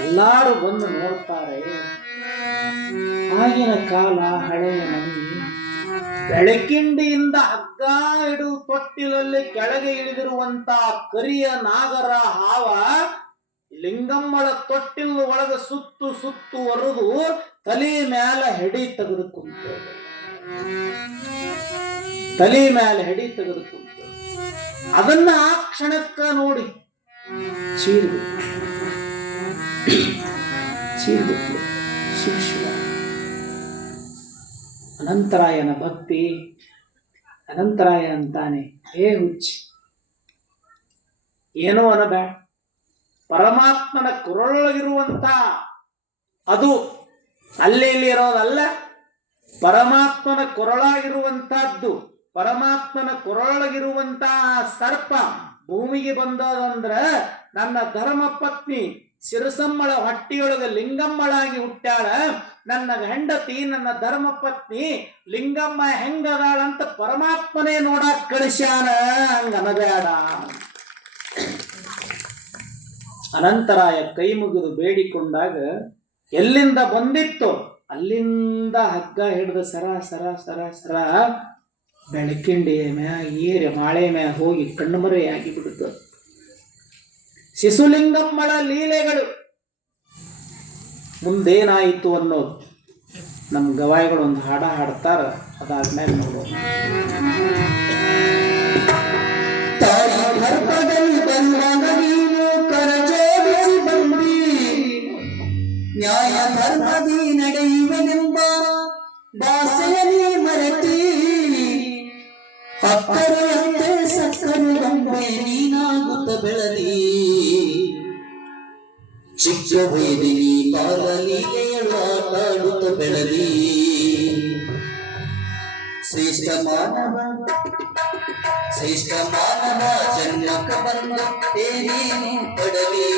ಎಲ್ಲಾರು ಬಂದು ನೋಡ್ತಾರೆ. ಆಗಿನ ಕಾಲ ಹಳೆಯ ಮನೆ, ಬೆಳಕಿಂಡಿಯಿಂದ ಹಗ್ಗ ಹಿಡಿದು ತೊಟ್ಟಿಲಲ್ಲಿ ಕೆಳಗೆ ಇಳಿದಿರುವಂತ ಕರಿಯ ನಾಗರ ಹಾವ ಲಿಂಗಮ್ಮಳ ತೊಟ್ಟಿಲ್ ಒಳಗ ಸುತ್ತು ಸುತ್ತು ಒರೆದು ತಲೆ ಮ್ಯಾಲ ಹೆಡಿ ತೆಗೆದುಕೊಂತ, ತಲೆ ಮ್ಯಾಲ ಹೆಡಿ ತೆಗೆದುಕೊಂತ ಅದನ್ನ ಆ ಕ್ಷಣಕ್ಕ ನೋಡಿ ಚೀರ್ಬಿಟ್ಟು ಚೀರ್ಬಿಟ್ಟು ಶಿಕ್ಷಣ. ಅನಂತರಾಯನ ಭಕ್ತಿ. ಅನಂತರಾಯ ಅಂತಾನೆ, ಹೇ ಹುಚ್ಚಿ, ಏನೋ ಅನ್ನಬೇಡ, ಪರಮಾತ್ಮನ ಕೊರಳೊಳಗಿರುವಂತ ಅದು ಅಲ್ಲಿ ಇಲ್ಲಿ ಇರೋದಲ್ಲ, ಪರಮಾತ್ಮನ ಕೊರಳಾಗಿರುವಂತಹದ್ದು. ಪರಮಾತ್ಮನ ಕೊರಳೊಳಗಿರುವಂತಹ ಸರ್ಪ ಭೂಮಿಗೆ ಬಂದದಂದ್ರ ನನ್ನ ಧರ್ಮ ಪತ್ನಿ ಶಿರಸಮ್ಮಳ ಹೊಟ್ಟಿಯೊಳಗ ಲಿಂಗಮ್ಮಳಾಗಿ ಹುಟ್ಟ್ಯಾಳ. ನನ್ನ ಹೆಂಡತಿ ನನ್ನ ಧರ್ಮ ಪತ್ನಿ ಲಿಂಗಮ್ಮ ಹೆಂಗದಾಳಂತ ಪರಮಾತ್ಮನೇ ನೋಡಾಕ್ ಕಳಿಸ್ಯಾನ, ಹಂಗ ಅನ್ನಬೇಡ. ಅನಂತರಾಯ ಕೈ ಮುಗಿದು ಬೇಡಿಕೊಂಡಾಗ ಎಲ್ಲಿಂದ ಬಂದಿತ್ತು ಅಲ್ಲಿಂದ ಹಗ್ಗ ಹಿಡಿದ ಸರ ಸರ ಸರ ಸರ ಬೆಳಕಿಂಡಿಯ ಮ್ಯಾಗ ಏರಿ ಮಾಳೆ ಮ್ಯಾಗ ಹೋಗಿ ಕಣ್ಣುಮರೆಯಾಗಿ ಬಿಡುತ್ತ. ಶಿಶುಲಿಂಗಮ್ಮಳ ಲೀಲೆಗಳು ಮುಂದೇನಾಯಿತು ಅನ್ನೋದು ನಮ್ಮ ಗವಾಯಿಗಳು ಒಂದು ಹಾಡ ಹಾಡ್ತಾರ. ಅದಾದ್ಮೇಲೆ ನೋಡೋಣ. ತಾಯಿ ಗರ್ಭದಲ್ಲಿ ಬಂದ ನ್ಯಾಯ ಧರ್ಮದಿ ನಡೆಯುವನೆಂಬ ಭಾಷೆಯಲ್ಲಿ ಮರೆತಿ ಅಕ್ಕರೆಯಂತೆ ಸಕ್ಕರೆ ಗೊಂಬೆ ನೀನಾಗುತ್ತ ಬೆಳದಿ ಚಿಕ್ಕ ವೇದಿನಿ ಬಾಲಲೀಲೆಯಳ ಆಟಾಡುತ್ತ ಬೆಳದಿ ಶ್ರೇಷ್ಠ ಮಾನವ ಜನ್ಮಕ ಬಂದ ತೇನೇನು ಪಡಲಿ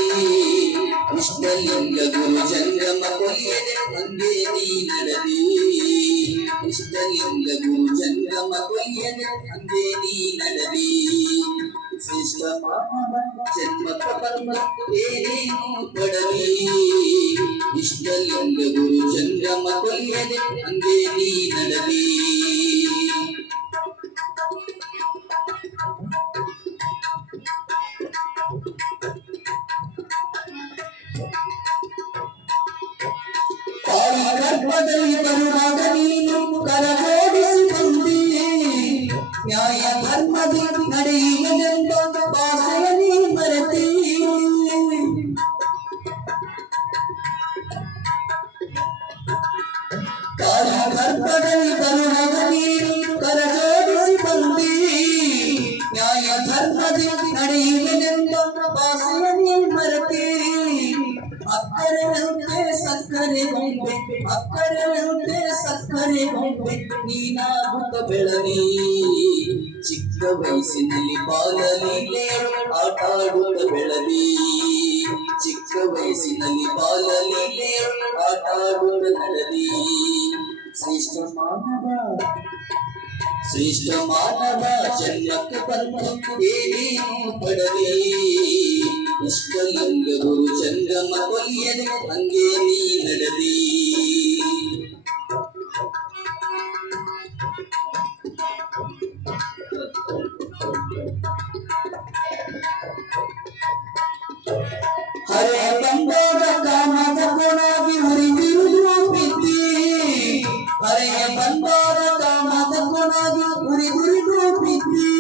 ಇಷ್ಟಲಿಂಗ ಗುರು ಜಂಗಮ ಕೊಯ್ಯದೆ ಹಂಗೆ ನೀ ನಡಲಿ ಇಷ್ಟಲಿಂಗ ಗುರು ಜಂಗಮ ಕೊಯ್ಯದೆ ಹಂಗೆ ನೀ ನಡಲಿ ಶ್ರೇಷ್ಠ ಮಾನವ ಜನ್ಮಕ ಬಂದ ತೇನೇನು ಪಡಲಿ ಇಷ್ಟಲಿಂಗ ಗುರು ಜಂಗಮ ಕೊಯ್ಯದೆ ಹಂಗೆ ನೀ ನಡಲಿ ತಾಯಿ ಗರ್ಭದಲ್ಲಿ ಬರುವಾಗ ನೀನು ಕರಗೋಡಿಸಿ ಬಂದಿ ನ್ಯಾಯ ಧರ್ಮದಿ ನಡೆಯುವನೆಂಬ ಭಾಷೆಯ ನೀ ಮರೆತಿ ತಾಯಿ ಗರ್ಭದಲ್ಲಿ ಬರುವಾಗ ನೀನು ಕರಗೋಡಿಸಿ ಬಂದಿ ನ್ಯಾಯ ಧರ್ಮದಿ ನಡೆಯುವನೆಂಬ ಭಾಷೆಯ ನೀ ಮರೆತಿ ಅಕ್ಕರೆಯಂತೆ ಸಕ್ಕರೆ ಗೊಂಬೆ ನೀನಾಗುತ್ತ ಬೆಳದಿ ಚಿಕ್ಕ ವಯಸ್ಸಿನಲ್ಲಿ ಬಾಲಲೀಲೆ ಆಟಾಡುತ್ತ ಬೆಳದಿ ಚಿಕ್ಕ ವಯಸ್ಸಿನಲ್ಲಿ ಬಾಲಲೀಲೆ ಆಟಾಡುತ್ತ ಬೆಳದಿ ಶ್ರೇಷ್ಠ ಮಾನವ ಜನ್ಮಕ್ಕೆ ಬಂದು ಏನೇನು ಪಡಲಿ ಇಷ್ಟಲಿಂಗ ಗುರು ಜಂಗಮ ಕೊಯ್ಯದೆ ಹಂಗೆ ನೀ ನಡಲಿ ಹರೇ ಬಂದಾಗ ಕಾಮದ ಕೊಣಾಗಿ ಉರಿದಿರುವುದು ಬಿದ್ದಿ ಹರೇ ಬಂದಾಗ ಕಾಮದ ಕೊಣಾಗಿ ಉರಿದುರಿದು ಬಿದ್ದಿ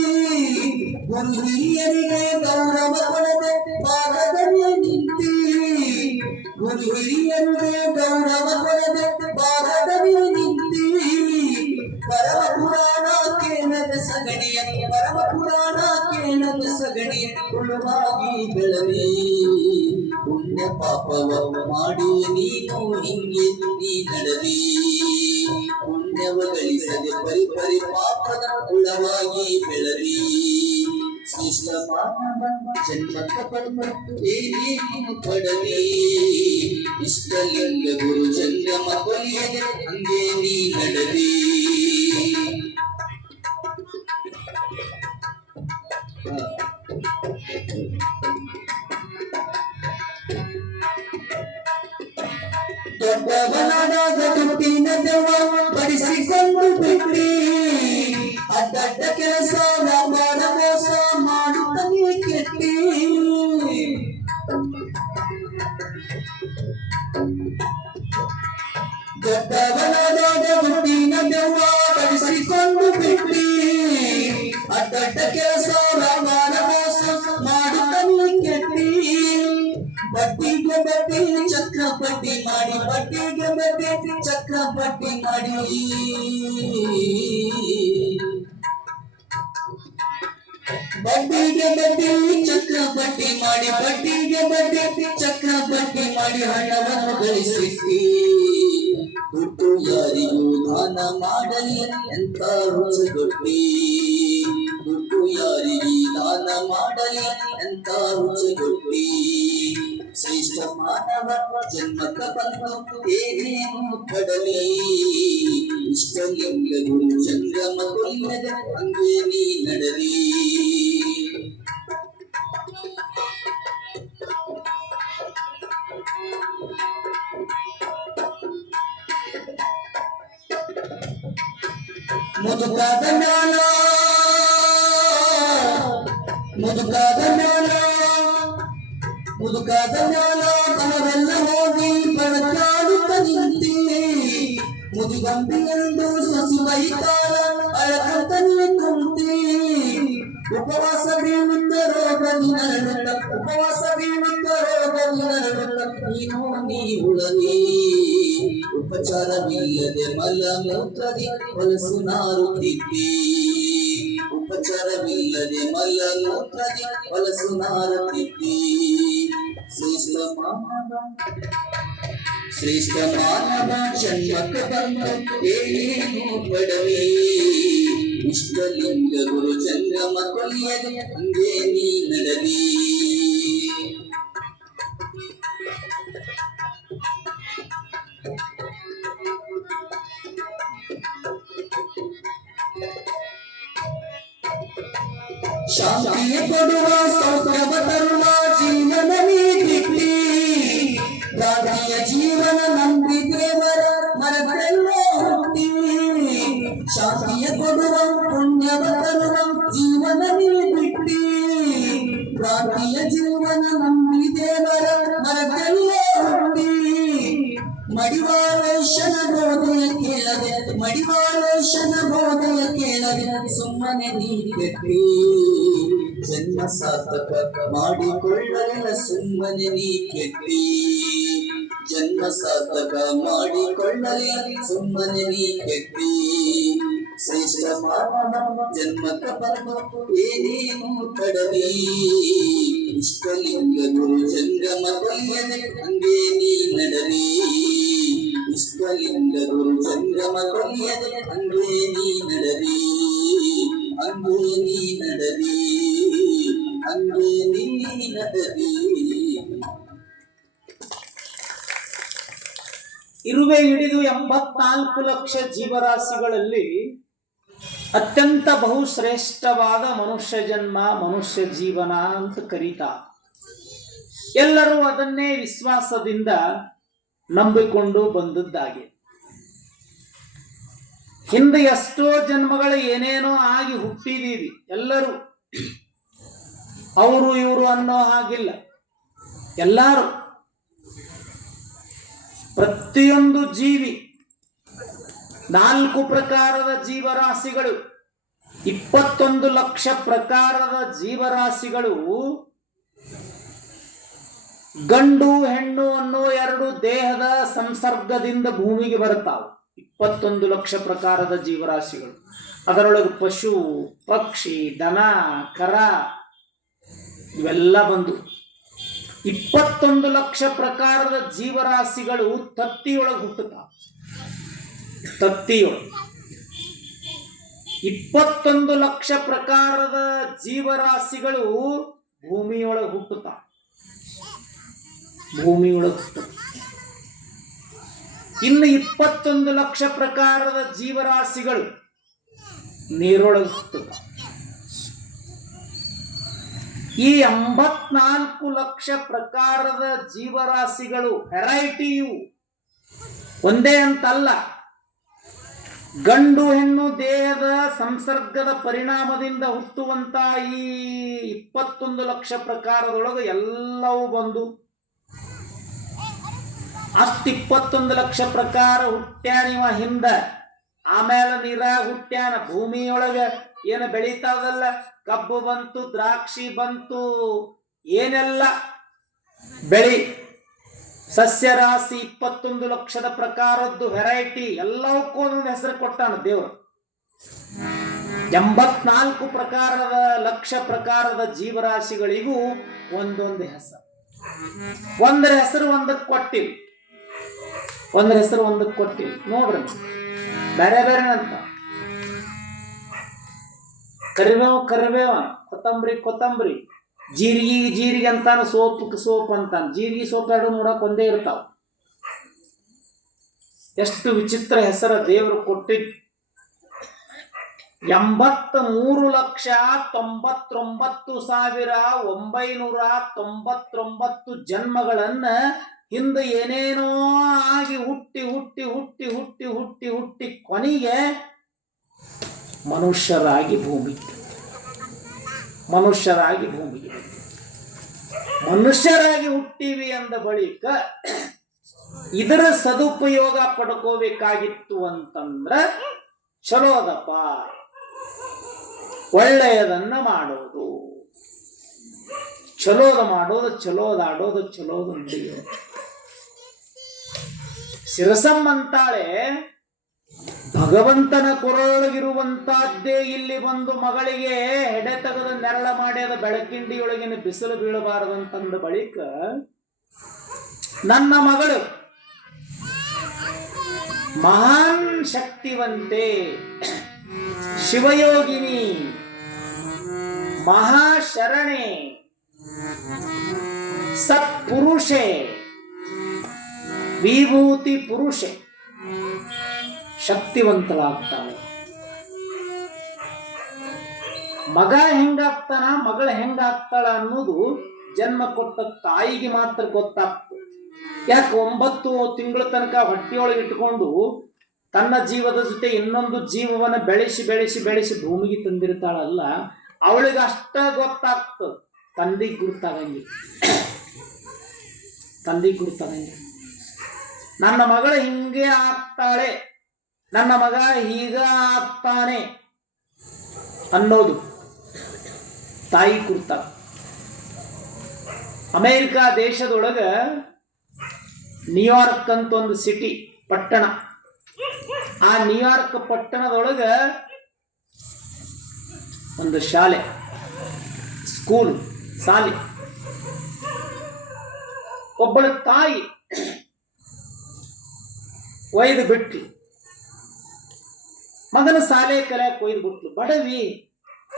ಗುರು ಹಿರಿಯರಿಗೆ ಗೌರವ ಕೊಡದೆ ಭಾಗದಲ್ಲಿ ನಿಂತಿ ಗುರು ಹಿರಿಯರಿಗೆ ಗೌರವ ಕೊಡದೆ ಭಾಗದಲ್ಲಿ ನಿಂತಿ ಪರಮ ಪುರಾಣ ಕೇಳದ ಸಗಣಿಯ ಉಳುವಾಗಿ ಬೆಳವಿ ಪುಣ್ಯ ಪಾಪವ ಮಾಡಿ ನೀನು ಹಿಂಗೆ ನೀ ನಡಲಿ ಪುಣ್ಯವ ಗಳಿಸದೆ ಪರಿ ಪಾಪದ ಉಳವಾಗಿ ಬೆಳವಿ ಶ್ರೇಷ್ಠ ಮಾನವ ಜನ್ಮಕ ಬಂದು ಏನೇನು ಪಡಲಿ ಇಷ್ಟಲಿಂಗ ಗುರು ಜಂಗಮ ಕೊಯ್ಯದೆ ಹಂಗೆ ನೀ ನಡಲಿ ದೊಡ್ಡವನಾದಾಗ ದುಡ್ಡಿನ ದೆವ್ವ ಬಡಿಸಿಕೊಂಡು ಬಿಟ್ಟಿ ಅಡ್ಡ ಕೆಲಸ ವ್ಯಾಪಾರ ಮೋಸ ಮಾಡುತ್ತಲೇ ಕೆಟ್ಟಿ ದೊಡ್ಡವನಾದಾಗ ದುಡ್ಡಿನ ದೆವ್ವ ಬಡಿಸಿಕೊಂಡು ಬಿಟ್ಟಿ ಅಡ್ಡ ಕೆಲಸ ವ್ಯಾಪಾರ ಮೋಸ ಮಾಡುತ್ತಲೇ ಕೆಟ್ಟಿ ಬಡ್ಡಿಗೆ ಬಡ್ಡಿ ಚಕ್ರಪಟ್ಟಿ ಮಾಡಿ ಬಡ್ಡಿಗೆ ಬಡ್ಡಿ ಚಕ್ರಪಟ್ಟಿ ಮಾಡಿ ಬಡ್ಡಿಗೆ ಬಡ್ಡಿ ಚಕ್ರಪಟ್ಟಿ ಮಾಡಿ ಬಡ್ಡಿಗೆ ಬಡ್ಡಿ ಚಕ್ರಪಟ್ಟಿ ಮಾಡಿ ಹಣವನ್ನು ಗಳಿಸಿಟ್ಟಿ ದುಡ್ಡು ಯಾರಿಗೂ ದಾನ ಮಾಡಲಿ ಎಂತ ರುಚಿಗೊಟ್ಟಿ ದುಡ್ಡು ಯಾರಿಗೆ ದಾನ ಮಾಡಲಿ ಎಂತ ರುಚಿಗೊಟ್ಟಿ ಶ್ರೇಷ್ಠ ಮಾನವ ಜನ್ಮಕ ಬಂದು ಏನೇನು ಪಡಲಿ ಇಷ್ಟಲಿಂಗ ಗುರು ಜಂಗಮ ಕೊಯ್ಯದೆ ಹಂಗೆ ನೀ ನಡಲಿ ಮುದುಕಾದ ಜ್ಞಾನ ತನವೆಲ್ಲ ಹೋಗಿ ಪಣಕಾಡುತ್ತ ನಿಂತಿ ಮುದುಗಂಬಿಯಂದು ಸಸಿ ಬೈತಾಳ ಅಳಕಂತನೇ ಕುಂತಿ ಉಪವಾಸ ಬೀಳುತ್ತ ರೋಗ ನೀನು ನೀ ಮಾಡಿಕೊಳ್ಳಲಿ ಉಪಚಾರವಿಲ್ಲದೆ ಮಲಮೂತ್ರದಿ ಹೊಲಸು ನಾರುತ್ತಿದ್ದಿ ಉಪಚಾರವಿಲ್ಲದೆ ಮಲಮೂತ್ರದಿ ಹೊಲಸು ನಾರುತ್ತಿದ್ದಿ ಶ್ರೇಷ್ಠ ಮಾನವ ಜನ್ಮಕ್ಕೆ ಬಂದು ಏನೇನು ಪಡವಿ ಇಷ್ಟಲಿಂಗ ಗುರು ಜಂಗಮ ಕೊಲಿಯದೆ ಹಂಗೆ ನೀ ನಡಲಿ ಶಾಂತಿಯ ಕೊಡುವ ಸೌಖ್ಯವ ತರುವ ಜೀವನ ನೀತಿ ಗಾದಿಯ ಜೀವನ ನಂಬಿ ದೇವರ ಮರಗಳಲ್ಲೇ ಹುಟ್ಟಿ ಶಾಂತಿಯ ಕೊಡುವ ಪುಣ್ಯವ ತರುವ ಜೀವನ ನೀತಿ ಗಾದಿಯ ಜೀವನ ನಂಬಿ ದೇವರ ಮರಗಳಲ್ಲೇ ಹುಟ್ಟಿ ಮಡಿವಾಳೇಶನ ಬೋಧೆಯ ಕೇಳದೆ ಮಡಿವಾಳೇಶನ ಬೋಧೆಯ ಕೇಳದೆ ಸುಮ್ಮನೆ ನೀ ಕೆಟ್ಟಿ ಜನ್ಮ ಸಾರ್ಥಕ ಮಾಡಿಕೊಳ್ಳಲಿಲ್ಲ ಸುಮ್ಮನೆ ನೀ ಕೆಟ್ಟಿ ಜನ್ಮ ಸಾರ್ಥಕ ಮಾಡಿಕೊಳ್ಳಲಿಲ್ಲ ಸುಮ್ಮನೆ ನೀ ಕೆಟ್ಟಿ ಶ್ರೇಷ್ಠ ಮಾನವ ಜನ್ಮಕ ಬಂದು ಏನೇನು ಕಡಲಿ ಇಷ್ಟಲಿಂಗ ಗುರು ಜಂಗಮ ಕೊಲಿಯದೆ ಹಂಗೆ ನೀ ನಡಲಿ ಇಷ್ಟಲಿಂಗ ಗುರು ಜಂಗಮ ಕೊಲಿಯದೆ ಹಂಗೆ ನೀ ನಡಲಿ ಹಂಗೆ ನೀ ನಡಲಿ ಹಂಗೆ ನೀ ನಡಲಿ ಇರುವೆ ಹಿಡಿದು 84 ಲಕ್ಷ ಜೀವರಾಶಿಗಳಲ್ಲಿ ಅತ್ಯಂತ ಬಹುಶ್ರೇಷ್ಠವಾದ ಮನುಷ್ಯ ಜನ್ಮ ಮನುಷ್ಯ ಜೀವನ ಅಂತ ಕರೀತಾರೆ. ಎಲ್ಲರೂ ಅದನ್ನೇ ವಿಶ್ವಾಸದಿಂದ ನಂಬಿಕೊಂಡು ಬಂದದ್ದಾಗೆ. ಹಿಂದೆ ಎಷ್ಟೋ ಜನ್ಮಗಳು ಏನೇನೋ ಆಗಿ ಹುಟ್ಟಿದೀವಿ ಎಲ್ಲರೂ, ಅವರು ಇವರು ಅನ್ನೋ ಹಾಗಿಲ್ಲ. ಎಲ್ಲರೂ ಪ್ರತಿಯೊಂದು ಜೀವಿ 4 ಪ್ರಕಾರದ ಜೀವರಾಶಿಗಳು 21 ಲಕ್ಷ ಪ್ರಕಾರದ ಜೀವರಾಶಿಗಳು ಗಂಡು ಹೆಣ್ಣು ಅನ್ನೋ 2 ದೇಹದ ಸಂಸರ್ಗದಿಂದ ಭೂಮಿಗೆ ಬರ್ತಾವೆ. 21 ಲಕ್ಷ ಪ್ರಕಾರದ ಜೀವರಾಶಿಗಳು. ಅದರೊಳಗೆ ಪಶು ಪಕ್ಷಿ ದನ ಕರ ಇವೆಲ್ಲ ಬಂದು 21 ಲಕ್ಷ ಪ್ರಕಾರದ ಜೀವರಾಶಿಗಳು ತತ್ತಿಯೊಳಗೆ ಹುಟ್ಟುತ್ತಾವೆ. ತತ್ತಿಯೊಳಗೆ 21 ಲಕ್ಷ ಪ್ರಕಾರದ ಜೀವರಾಶಿಗಳು ಭೂಮಿಯೊಳಗೆ ಹುಟ್ಟುತ್ತಾವೆ. ಭೂಮಿಯೊಳಗೆ ಹುಟ್ಟುತ್ತಾವೆ. ಇನ್ನು 21 ಲಕ್ಷ ಪ್ರಕಾರದ ಜೀವರಾಶಿಗಳು ನೀರೊಳಗೆ ಹುಟ್ಟುತ್ತಾವೆ. ಈ 84 ಲಕ್ಷ ಪ್ರಕಾರದ ಜೀವರಾಶಿಗಳು ವೆರೈಟಿಯು ಒಂದೇ ಅಂತಲ್ಲ. ಗಂಡು ಹೆಣ್ಣು ದೇಹದ ಸಂಸರ್ಗದ ಪರಿಣಾಮದಿಂದ ಹುಟ್ಟುವಂತ ಈ 21 ಲಕ್ಷ ಪ್ರಕಾರದೊಳಗೆ ಎಲ್ಲವೂ ಬಂದು ಅಷ್ಟು 21 ಲಕ್ಷ ಪ್ರಕಾರ ಹುಟ್ಟ್ಯಾನಿವ ಹಿಂದ. ಆಮೇಲೆ ನೀರಾಗ ಹುಟ್ಟ್ಯಾನ. ಭೂಮಿಯೊಳಗೆ ಏನು ಬೆಳೀತಾವಲ್ಲ, ಕಬ್ಬು ಬಂತು, ದ್ರಾಕ್ಷಿ ಬಂತು, ಏನೆಲ್ಲ ಬೆಳಿ ಸಸ್ಯ ರಾಶಿ 21 ಲಕ್ಷದ ಪ್ರಕಾರದ್ದು ವೆರೈಟಿ ಎಲ್ಲವಕ್ಕೂ ಒಂದೊಂದು ಹೆಸರು ಕೊಟ್ಟಾನ ದೇವರು. 84 ಪ್ರಕಾರದ ಲಕ್ಷ ಪ್ರಕಾರದ ಜೀವರಾಶಿಗಳಿಗೂ ಒಂದೊಂದು ಹೆಸರು. ಒಂದರ ಹೆಸರು ಒಂದಕ್ಕೆ ಕೊಟ್ಟಿವಿ, ಒಂದರ ಹೆಸರು ಒಂದಕ್ಕೆ ಕೊಟ್ಟಿವಿ. ನೋಡ್ರಿ ಬೇರೆ ಬೇರೆ ಅಂತ. ಕರಿಬೇವು ಕರಿಬೇವ, ಕೊತ್ತಂಬರಿ ಕೊತ್ತಂಬರಿ, ಜೀರಿಗೆ ಅಂತಾನ, ಸೋಪ್ ಅಂತಾನ. ಜೀರಿಗೆ ಸೋಪ್ ಎರಡು ನೋಡಕ್ ಒಂದೇ ಇರ್ತಾವ. ಎಷ್ಟು ವಿಚಿತ್ರ ಹೆಸರ ದೇವರು ಕೊಟ್ಟಿದ್ದು. 83,99,999 ಜನ್ಮಗಳನ್ನ ಹಿಂದೆ ಏನೇನೋ ಆಗಿ ಹುಟ್ಟಿ ಹುಟ್ಟಿ ಹುಟ್ಟಿ ಹುಟ್ಟಿ ಹುಟ್ಟಿ ಹುಟ್ಟಿ ಕೊನೆಗೆ ಮನುಷ್ಯರಾಗಿ ಭೂಮಿಗೆ ಮನುಷ್ಯರಾಗಿ ಹುಟ್ಟಿವಿ ಅಂದ ಬಳಿಕ ಇದರ ಸದುಪಯೋಗ ಪಡ್ಕೋಬೇಕಾಗಿತ್ತು ಅಂತಂದ್ರ ಚಲೋ ಅದಪ್ಪ, ಒಳ್ಳೆಯದನ್ನ ಮಾಡೋದು, ಚಲೋದ ಮಾಡೋದು, ಚಲೋದಾಡೋದು, ಚಲೋದು ನಡೆಯೋದು. ಶಿರಸಮ್ಮಂತಾಳೆ, ಭಗವಂತನ ಕೊರಳೊಳಗಿರುವಂತಹದ್ದೇ ಇಲ್ಲಿ ಬಂದು ಮಗಳಿಗೆ ಹೆಡೆ ತೆಗೆದು ನೆರಳ ಮಾಡಿ ಅದ ಬೆಳಕಿಂಡಿಯೊಳಗಿನ ಬಿಸಿಲು ಬೀಳಬಾರದಂತಂದ ಬಳಿಕ ನನ್ನ ಮಗಳು ಮಹಾನ್ ಶಕ್ತಿವಂತೆ, ಶಿವಯೋಗಿನಿ, ಮಹಾಶರಣೆ, ಸತ್ಪುರುಷೆ, ವಿಭೂತಿ ಪುರುಷೆ ಶಕ್ತಿವಂತಳಾಗ್ತಾಳೆ. ಮಗ ಹೆಂಗಾಗ್ತಾನ, ಮಗಳು ಹೆಂಗಾಗ್ತಾಳ ಅನ್ನೋದು ಜನ್ಮ ಕೊಟ್ಟ ತಾಯಿಗೆ ಮಾತ್ರ ಗೊತ್ತಾಗ್ತದೆ. ಯಾಕೆ 9 ತಿಂಗಳ ತನಕ ಹೊಟ್ಟೆಯೊಳಗೆ ಇಟ್ಕೊಂಡು ತನ್ನ ಜೀವದ ಜೊತೆ ಇನ್ನೊಂದು ಜೀವವನ್ನು ಬೆಳೆಸಿ ಬೆಳೆಸಿ ಬೆಳೆಸಿ ಭೂಮಿಗೆ ತಂದಿರ್ತಾಳಲ್ಲ, ಅವಳಿಗೆ ಅಷ್ಟ ಗೊತ್ತಾಗ್ತದೆ. ತಂದೆಗೆ ಗುರುತಾಗಂಗಿಲ್ಲ, ತಂದೆಗೆ ಗುರುತಾಗಂಗಿಲ್ಲ. ನನ್ನ ಮಗಳು ಹಿಂಗೆ ಆಗ್ತಾಳೆ, ನನ್ನ ಮಗ ಹೀಗ ಆಗ್ತಾನೆ ಅನ್ನೋದು ತಾಯಿ ಕುರ್ತ. ಅಮೇರಿಕಾ ದೇಶದೊಳಗ ನ್ಯೂಯಾರ್ಕ್ ಅಂತ ಒಂದು ಸಿಟಿ, ಪಟ್ಟಣ. ಆ ನ್ಯೂಯಾರ್ಕ್ ಪಟ್ಟಣದೊಳಗ ಒಂದು ಶಾಲೆ, ಸ್ಕೂಲ್, ಶಾಲೆ. ಒಬ್ಬಳ ತಾಯಿ ಒಯ್ದು ಬಿಟ್ಲು, ಮಗನ ಶಾಲೆ ಕಲಿಯಕ್ಕೆ ಒಯ್ದು ಬಿಟ್ಲು. ಬಡವಿ,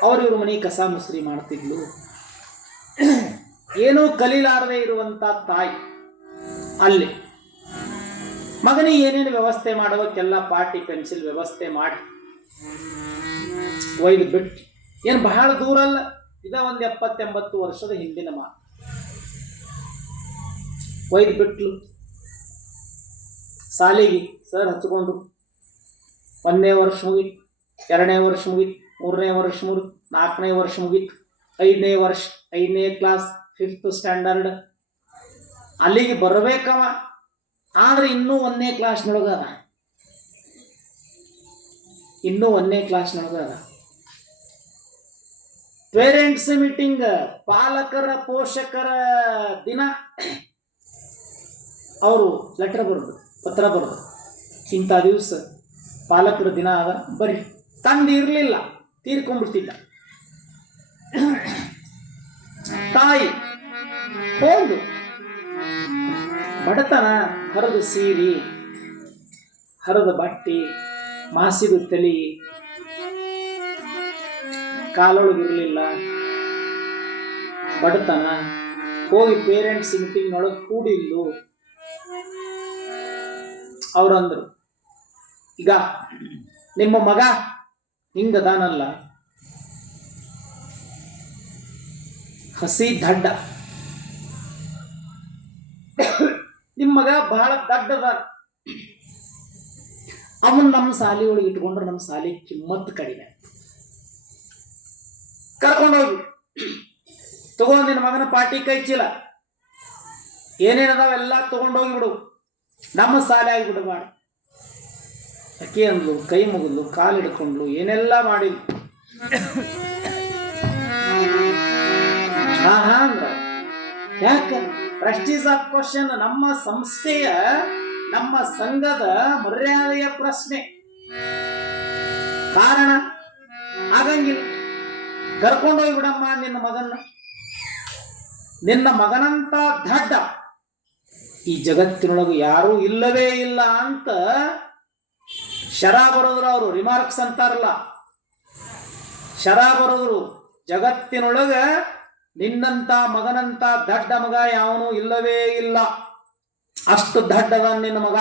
ಅವ್ರಿವ್ರ ಮನೆ ಕಸ ಮುಸ್ರಿ ಮಾಡ್ತಿದ್ಲು. ಏನೂ ಕಲೀಲಾರದೆ ಇರುವಂತ ತಾಯಿ ಅಲ್ಲಿ ಮಗನಿಗೆ ಏನೇನು ವ್ಯವಸ್ಥೆ ಮಾಡೋಕ್ಕೆಲ್ಲ ಪಾಟಿ ಪೆನ್ಸಿಲ್ ವ್ಯವಸ್ಥೆ ಮಾಡಿ ಒಯ್ದು ಬಿಟ್ಟು, ಏನು ಬಹಳ ದೂರ ಅಲ್ಲ, ಇದ ಒಂದು 70-80 ವರ್ಷದ ಹಿಂದಿನ ಮಾತು. ಒಯ್ದು ಬಿಟ್ಲು ಶಾಲೆಗೆ. ಸರ್ ಹಚ್ಕೊಂಡು 1ನೇ ವರ್ಷ ಮುಗೀತು, 2ನೇ ವರ್ಷ ಮುಗೀತು, 3ನೇ ವರ್ಷ ಮುಗೀತು, 4ನೇ ವರ್ಷ ಮುಗೀತು, 5ನೇ ವರ್ಷ, 5ನೇ ಕ್ಲಾಸ್, 5th ಸ್ಟ್ಯಾಂಡರ್ಡ್. ಅಲ್ಲಿಗೆ ಬರಬೇಕವ, ಆದ್ರೆ ಇನ್ನೂ 1ನೇ ಕ್ಲಾಸ್ನೊಳಗ ಅದ, ಇನ್ನೂ 1ನೇ ಕ್ಲಾಸ್ನೊಳಗ ಅದ. ಪೇರೆಂಟ್ಸ್ ಮೀಟಿಂಗ್, ಪಾಲಕರ ಪೋಷಕರ ದಿನ, ಅವರು ಲೆಟರ್ ಬರೋದು, ಪತ್ರ ಬರೋದು, ಇಂಥ ದಿವಸ ಪಾಲಕರ ದಿನ ಅದ ಬರೀ. ತಂದೆ ಇರಲಿಲ್ಲ, ತೀರ್ಕೊಂಡ್ಬಿಡ್ತಿದ್ದ. ತಾಯಿ ಹೋದು ಬಡತನ, ಹರಿದ ಸೀರೆ, ಹರಿದ ಬಟ್ಟೆ, ಮಾಸಿದ ತಲೆ, ಕಾಲೊಳಗಿರಲಿಲ್ಲ, ಬಡತನ. ಹೋಗಿ ಪೇರೆಂಟ್ಸ್ ಮೀಟಿಂಗ್ನೊಳಗೆ ಕೂಡಿಲ್ಲು. ಅವ್ರಂದ್ರು, ಈಗ ನಿಮ್ಮ ಮಗ ಹಿಂಗದಾನಲ್ಲ, ಹಸಿ ದಡ್ಡ, ನಿಮ್ಮ ಮಗ ಬಹಳ ದಡ್ಡದ, ಅವನ್ ನಮ್ಮ ಶಾಲೆ ಒಳಗೆ ಇಟ್ಕೊಂಡ್ರೆ ನಮ್ಮ ಶಾಲೆ ಕಿಮ್ಮತ್ತು ಕಡಿಮೆ. ಕರ್ಕೊಂಡೋಗಿ ತಗೊಂಡು ನಿನ್ನ ಮಗನ ಪಾಟಿ ಕೈ ಚೀಲ ಏನೇನದಾವೆಲ್ಲ ತಗೊಂಡೋಗಿ ಬಿಡು, ನಮ್ಮ ಶಾಲೆ ಆಗಿಬಿಡಬಾರ್ದು. ಅಕ್ಕಿ ಅಂದ್ಲು, ಕೈ ಮುಗಿದ್ಲು, ಕಾಲು ಹಿಡ್ಕೊಂಡ್ಲು, ಏನೆಲ್ಲ ಮಾಡಿದ್ಲು. ಅಂದ್ರ ಯಾಕೆ? Prestige of question. ನಮ್ಮ ಸಂಸ್ಥೆಯ, ನಮ್ಮ ಸಂಘದ ಮರ್ಯಾದೆಯ ಪ್ರಶ್ನೆ. ಕಾರಣ ಆಗಂಗಿಲ್ಲ. ಕರ್ಕೊಂಡೋಗಿ ಬಿಡಮ್ಮ ನಿನ್ನ ಮಗನ್ನ. ನಿನ್ನ ಮಗನಂತ ದಡ್ಡ ಈ ಜಗತ್ತಿನೊಳಗೆ ಯಾರೂ ಇಲ್ಲವೇ ಇಲ್ಲ ಅಂತ ಶರ ಬರೋದ್ರು. ಅವರು ರಿಮಾರ್ಕ್ಸ್ ಅಂತಾರಲ್ಲ, ಶರ ಬರೋದ್ರು. ಜಗತ್ತಿನೊಳಗ ನಿನ್ನಂತ ಮಗನಂತ ದಡ್ಡ ಮಗ ಯಾವನು ಇಲ್ಲವೇ ಇಲ್ಲ, ಅಷ್ಟು ದಡ್ಡದ ನಿನ್ನ ಮಗ.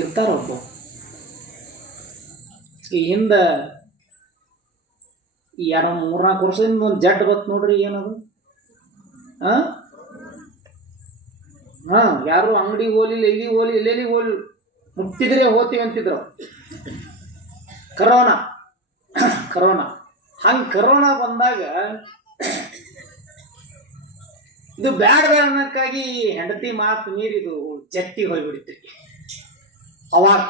ಇರ್ತಾರೊಬ್ಬ. ಈ ಹಿಂದ ಈ 3-4 ವರ್ಷದಿಂದ ಒಂದು ಜಡ್ ಬತ್ ನೋಡ್ರಿ, ಏನದು? ಯಾರು ಅಂಗಡಿ ಹೋಲಿಲ್ಲ, ಇಲ್ಲಿ ಹೋಲಿ, ಎಲ್ಲೆಲ್ಲಿ ಹೋಲಿ, ಮುಟ್ಟಿದ್ರೆ ಹೋತೀವಿ ಅಂತಿದ್ರು. ಕರೋನಾ ಹಂಗೆ ಕರೋನಾ ಬಂದಾಗ ಇದು ಬ್ಯಾಡ ಅನ್ನಕ್ಕಾಗಿ ಹೆಂಡತಿ ಮಾತು ಮೀರಿದು ಜತ್ತಿಗೆ ಹೋಗ್ಬಿಡ್ತೀವಿ. ಅವಾಗ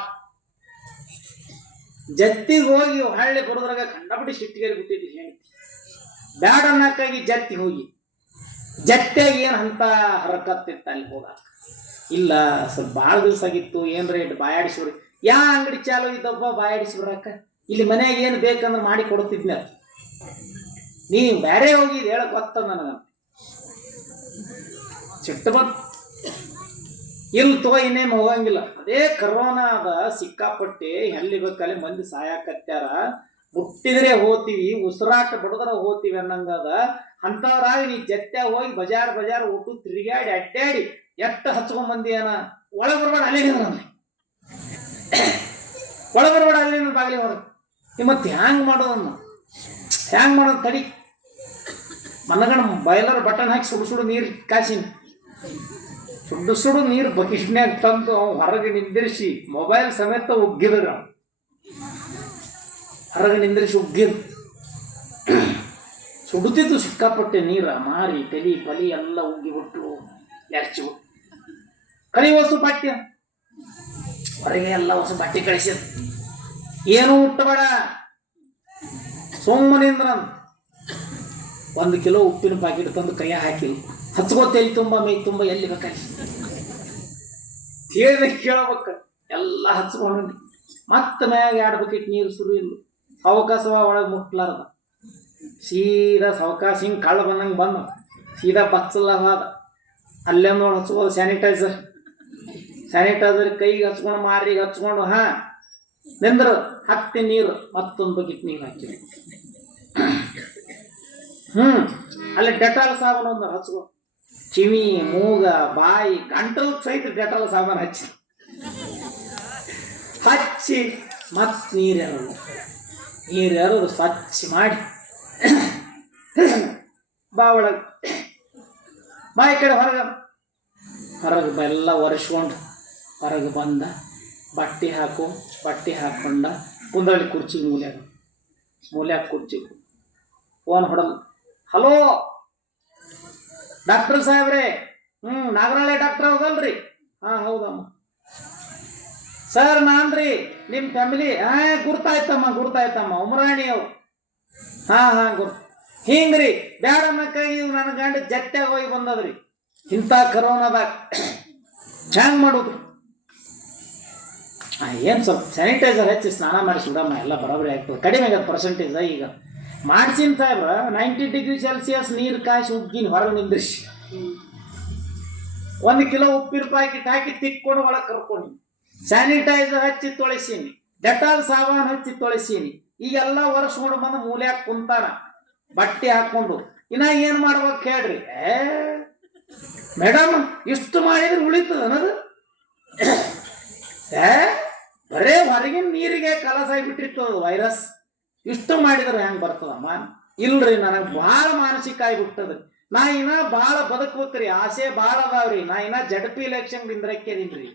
ಜತ್ತಿಗೆ ಹೋಗಿ ಹಳ್ಳಿ ಬರೋದ್ರಾಗ ಕಂಡಪಡಿ ಸಿಟ್ಟಿಗೆ ಬಿಟ್ಟಿದ್ವಿ ಹೆಂಡತಿ. ಬ್ಯಾಡ ಅನ್ನಕ್ಕಾಗಿ ಜತ್ತಿ ಹೋಗಿ ಜಟ್ಟೆಗೆ ಏನು ಅಂತ ಹರಕತ್ತಿತ್ತು ಅಲ್ಲಿ ಹೋಗಾಕ. ಇಲ್ಲ ಸ್ವಲ್ಪ ಭಾಳ ದಿವಸ ಆಗಿತ್ತು, ಏನು ರೇಟ್ ಬಾಯಾಡಿಸ್ರಿ, ಯಾ ಅಂಗಡಿ ಚಾಲು ಇದ್ದಪ್ಪ ಬಾಯಾಡಿಸಿ ಬರಾಕ, ಇಲ್ಲಿ ಮನೆಯಾಗ ಏನು ಬೇಕಂದ್ರೆ ಮಾಡಿ ಕೊಡ್ತಿದ್ನ, ನೀ ಬೇರೆ ಹೋಗಿದ್ದು ಹೇಳಕ್ ಗೊತ್ತ ನನಗೆ. ಸಿಟ್ಟು ಬಂತು, ಇಲ್ಲಿ ತಗೋ ಇನ್ನೇನು ಹೋಗಂಗಿಲ್ಲ. ಅದೇ ಕರೋನಾದ ಸಿಕ್ಕಾಪಟ್ಟೆ ಎಲ್ಲಿ ಬೇಕಲ್ಲಿ ಮಂದಿ ಸಾಯಾಕತ್ಯಾರ, ಹುಟ್ಟಿದ್ರೆ ಹೋಗ್ತೀವಿ, ಉಸಿರಾಟ ಬಡದ್ರ ಹೋಗ್ತೀವಿ ಅನ್ನಂಗದ. ಅಂಥವ್ರಾಗಿ ನೀ ಜಟ್ಟ್ಯಾಗ ಹೋಗಿ ಬಜಾರ್ ಊಟ ತಿರುಗಾಡಿ ಅಡ್ಡಾಡಿ ಎಷ್ಟು ಹಚ್ಕೊಂಡ್ ಮಂದಿ ಏನ ಒಳಗೆ ಬರ್ಬೇಡ, ಅಲ್ಲೇ ಒಳಗೆ ಬರ್ಬೇಡ, ಅಲ್ಲೇ ಬಾಗಿಲಿ ಹೊರಗೆ. ಮತ್ತೆ ಹ್ಯಾಂಗ್ ಮಾಡೋದನ್ನ ತಡಿ, ಮನಗಣ ಬಾಯ್ಲರ್ ಬಟನ್ ಹಾಕಿ ಸುಡು ನೀರು ಕಾಸಿನ ಸುಡು ನೀರು ಬಕಿಟ್ನ್ಯಾಗ ತಂದು ಅವ್ನು ಹೊರಗೆ ನಿಂದಿರಿಸಿ ಮೊಬೈಲ್ ಸಮೇತ ಉಗ್ಗಿದ್ರು, ಹೊರಗೆ ನಿಂದಿರಿಸಿ ಉಗ್ಗಿರು ಸುಡುತ್ತಿದ್ದು ಸಿಕ್ಕಾಪಟ್ಟೆ ನೀರ ಮಾರಿ ತಲಿ ಬಲಿ ಎಲ್ಲ ಉಗ್ಗಿಬಿಟ್ಟು ಎರಚು ಕಳಿ ಹೊಸ ಬಟ್ಟೆ ಹೊರಗೆ ಎಲ್ಲ ಹೊಸ ಬಟ್ಟೆ ಕಳಿಸಿದ. ಏನೂ ಉಟ್ಟಬೇಡ ಸುಮ್ಮನಿಂದ್ರ 1 ಕಿಲೋ ಉಪ್ಪಿನ ಪ್ಯಾಕೆಟ್ ತಂದು ಕೈಯ ಹಾಕಿಲ್ಲ, ಹಚ್ಕೋತ ಎಲ್ಲಿ ತುಂಬ ಮೈ ತುಂಬ ಎಲ್ಲಿ ಬೇಕಾಗಿ ಕೇಳ್ಬೇಕ ಎಲ್ಲ ಹಚ್ಕೊಂಡು ಮತ್ತೆ ಮ್ಯಾಗ 2 ಬಕೆಟ್ ನೀರು ಸುರು ಇಲ್ಲ, ಅವಕಾಶವ ಒಳಗೆ ಮುಟ್ಲಾರ್ದ ಸೀದಾ ಸಾವಕಾಶ ಹಿಂಗೆ ಕಳ್ಳ ಬಂದಂಗೆ ಬಂದು ಸೀದಾ ಬಚ್ಚಲಾದ ಅಲ್ಲೇ ನೋಡಿ ಹಚ್ಬೋದು ಸ್ಯಾನಿಟೈಸರ್ ಕೈಗೆ ಹಚ್ಕೊಂಡು ಮಾರಿಗೆ ಹಚ್ಕೊಂಡು ನಿಂದ್ರು ಹತ್ತಿ ನೀರು ಮತ್ತೊಂದು ಬಕೆಟ್ ನೀರು ಹಾಕಿ ಅಲ್ಲಿ ಡೆಟಾಲ್ ಸಾಬಾನು ಒಂದು ಹಚ್ಕೊಂಡು ಕಿವಿ ಮೂಗ ಬಾಯಿ ಗಂಟಲು ಸಹಿತ ಡೆಟಾಲ್ ಸಾಬಾನು ಹಚ್ಚಿ ಮತ್ತೆ ನೀರು ಸ್ವಚ್ಛ ಮಾಡಿ ಬಾ ಒಳಗೆ ಬಾ ಈ ಕಡೆ ಹೊರಗೆ ಎಲ್ಲ ಒರೆಸ್ಕೊಂಡು ಹೊರಗೆ ಬಂದ, ಬಟ್ಟೆ ಹಾಕೊಂಡ ಕುಂದಳಿ ಕುರ್ಚಿ ಮೂಲ್ಯಾಗ ಕುರ್ಚಿ ಫೋನ್ ಹೊಡೋದು. ಹಲೋ ಡಾಕ್ಟರ್ ಸಾಹೇಬ್ರೆ, ನಾಗರಾಳೆ ಡಾಕ್ಟರ್ ಹೌದಲ್ರಿ? ಹೌದಮ್ಮ ಸರ್, ನಾನ್ರಿ ನಿಮ್ಮ ಫ್ಯಾಮಿಲಿ. ಗುರ್ತಾಯ್ತಮ್ಮ ಉಮರಾಣಿ ಅವ್ರು. ಗುರ್ತು ಹಿಂಗ್ರಿ ಬ್ಯಾಡ ಅನ್ನಕ್ಕಾಗಿ ನನ್ನ ಗಂಡ ಜಟ್ಟಾಗ ಹೋಗಿ ಬಂದದ್ರಿ ಇಂಥ ಕರೋನಾದಾಗ. ಹ್ಯಾಂಗ್ ಮಾಡೋದು? ಏನು ಸ್ವಲ್ಪ ಸ್ಯಾನಿಟೈಸರ್ ಹಚ್ಚಿ ಸ್ನಾನ ಮಾಡಿಸಿ ಬಿಡಮ್ಮ, ಎಲ್ಲ ಬರೋಬ್ಬರಿ ಆಗ್ತದೆ. ಕಡಿಮೆ ಆಗತ್ತೆ ಪರ್ಸೆಂಟೇಜ್. ಈಗ ಮಾಡ್ಸಿನ ಸಾಹೇಬ್ರ 90 ಡಿಗ್ರಿ ಸೆಲ್ಸಿಯಸ್ ನೀರು ಕಾಯಿಸಿ ಉಗ್ಗಿನ ಹೊರಗೆ ನಿಂದ್ರಿಸಿ 1 ಕಿಲೋ ಉಪ್ಪಿನ ಪ್ಯಾಕೆಟ್ ಹಾಕಿ ತಿಕ್ಕೊಂಡು ಒಳಗೆ ಕರ್ಕೊಂಡು ಸ್ಯಾನಿಟೈಸರ್ ಹಚ್ಚಿ ತೊಳೆಸೀನಿ, ಡೆಟಾಲ್ ಸಾಬಾನು ಹಚ್ಚಿ ತೊಳೆಸೀನಿ. ಈಗೆಲ್ಲ ಒರೆಸ್ಕೊಂಡು ಬಂದು ಮೂಲ್ಯಾಗ ಕುಂತಾನ ಬಟ್ಟೆ ಹಾಕ್ಕೊಂಡು. ಇನ್ನ ಏನು ಮಾಡ್ಬೇಕು ಹೇಳ್ರಿ? ಮೇಡಮ್ ಇಷ್ಟು ಮಾಡಿದ್ರೆ ಉಳಿತದ ಅನ್ನೋದು? ಬರೇ ಹೊರಗಿನ ನೀರಿಗೆ ಕಲಸಾಗಿಬಿಟ್ಟಿರ್ತದ ವೈರಸ್. ಇಷ್ಟು ಮಾಡಿದ್ರೆ ಹೆಂಗೆ ಬರ್ತದಮ್ಮ? ಇಲ್ರಿ, ನನಗೆ ಭಾಳ ಮಾನಸಿಕ ಆಗಿಬಿಟ್ಟದ್ರಿ. ನಾ ಇನ್ನ ಭಾಳ ಬದುಕ್ಬೇಕ್ರಿ, ಆಸೆ ಭಾಳ ಅದಾವ್ರಿ. ನಾ ಇನ್ನ ಜಡ್ಪಿ ಇಲೆಕ್ಷನ್ ನಿಂದ್ರಕ್ಕೇದೀನ್ರಿ.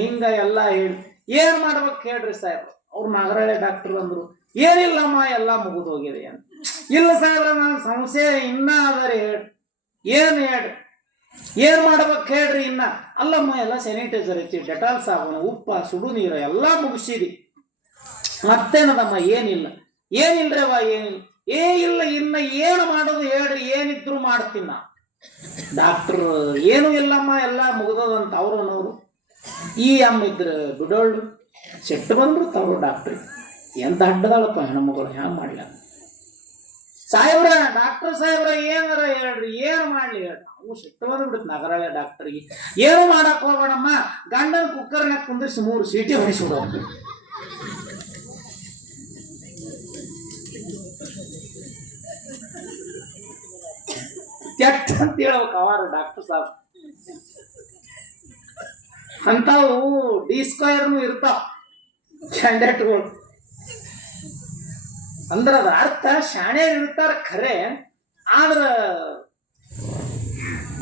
ಹಿಂಗ ಎಲ್ಲ ಹೇಳಿ ಏನು ಮಾಡ್ಬೇಕು ಹೇಳ್ರಿ ಸಾಹೇಬ್ರು? ಅವ್ರು ನಾಗರಾಳೆ ಡಾಕ್ಟರ್ ಅಂದರು. ಏನಿಲ್ಲಮ್ಮ, ಎಲ್ಲ ಮುಗಿದು ಹೋಗಿದೆ ಅಂತ. ಇಲ್ಲ ಸಾಹೇಬ್ರ, ನಾನು ಸಂಶಯ ಇನ್ನೂ ಅದರಿ. ಹೇಳ್ರಿ ಏನು ಮಾಡ್ಬೇಕು ಹೇಳ್ರಿ? ಇನ್ನ ಅಲ್ಲಮ್ಮ, ಎಲ್ಲ ಸ್ಯಾನಿಟೈಸರ್ ಹಚ್ಚಿ ಡೆಟಾಲ್ ಸಾಬೂನು ಉಪ್ಪ ಸುಡು ನೀರು ಎಲ್ಲ ಮುಗಿಸಿದಿ, ಮತ್ತೇನದಮ್ಮ? ಏನಿಲ್ರಿ ಅವ, ಏನಿಲ್ಲ. ಇಲ್ಲ ಇನ್ನ ಏನು ಮಾಡೋದು ಹೇಳ್ರಿ? ಏನಿದ್ರು ಮಾಡ್ತೀನಿ ನಾ. ಡಾಕ್ಟ್ರು ಏನೂ ಇಲ್ಲಮ್ಮ, ಎಲ್ಲ ಮುಗ್ದದಂತ ಅವ್ರನ್ನೋರು. ಈ ಅಮ್ಮ ಇದ್ರು ಬಿಡೋಳು ಸಿಟ್ಟು ಬಂದ್ರು ತವರು ಡಾಕ್ಟ್ರಿ. ಎಂತ ಅಡ್ಡದಾಳಪ್ಪ ಹೆಣ್ಮಗಳು, ಹ್ಯಾಂಗ ಮಾಡ್ಲ ಸಾಹೇಬ್ರ? ಡಾಕ್ಟರ್ ಸಾಹೇಬ್ರ ಏನಾರ ಹೇಳ್ರಿ, ಏನು ಮಾಡ್ಲಿ ಹೇಳ್ರಿ? ನಾವು ಸಿಟ್ಟು ಬಂದ್ಬಿಡುತ್ತೆ ನಗರಾಳೆ ಡಾಕ್ಟರ್ಗೆ. ಏನು ಮಾಡಕ್ ಹೋಗೋಣಮ್ಮ, ಗಂಡನ ಕುಕ್ಕರ್ನಾಗ ಕುಂದಿರಿಸಿ 3 ಸೀಟಿ ಹೊಡಿಸ್ಬಿಡೋ. ಕೆಟ್ಟ ಅಂತ ಹೇಳ್ಬೇಕು ಅವಾರ ಡಾಕ್ಟರ್ ಸಾಹೇಬ್. ಅಂಥವು D² ಇರ್ತಾವ ಕ್ಯಾಂಡಿಡೇಟ್ಗಳು. ಅಂದ್ರೆ ಅದ್ರ ಅರ್ಥ ಶಾಣೆ ಇರ್ತಾರ ಖರೆ, ಆದ್ರ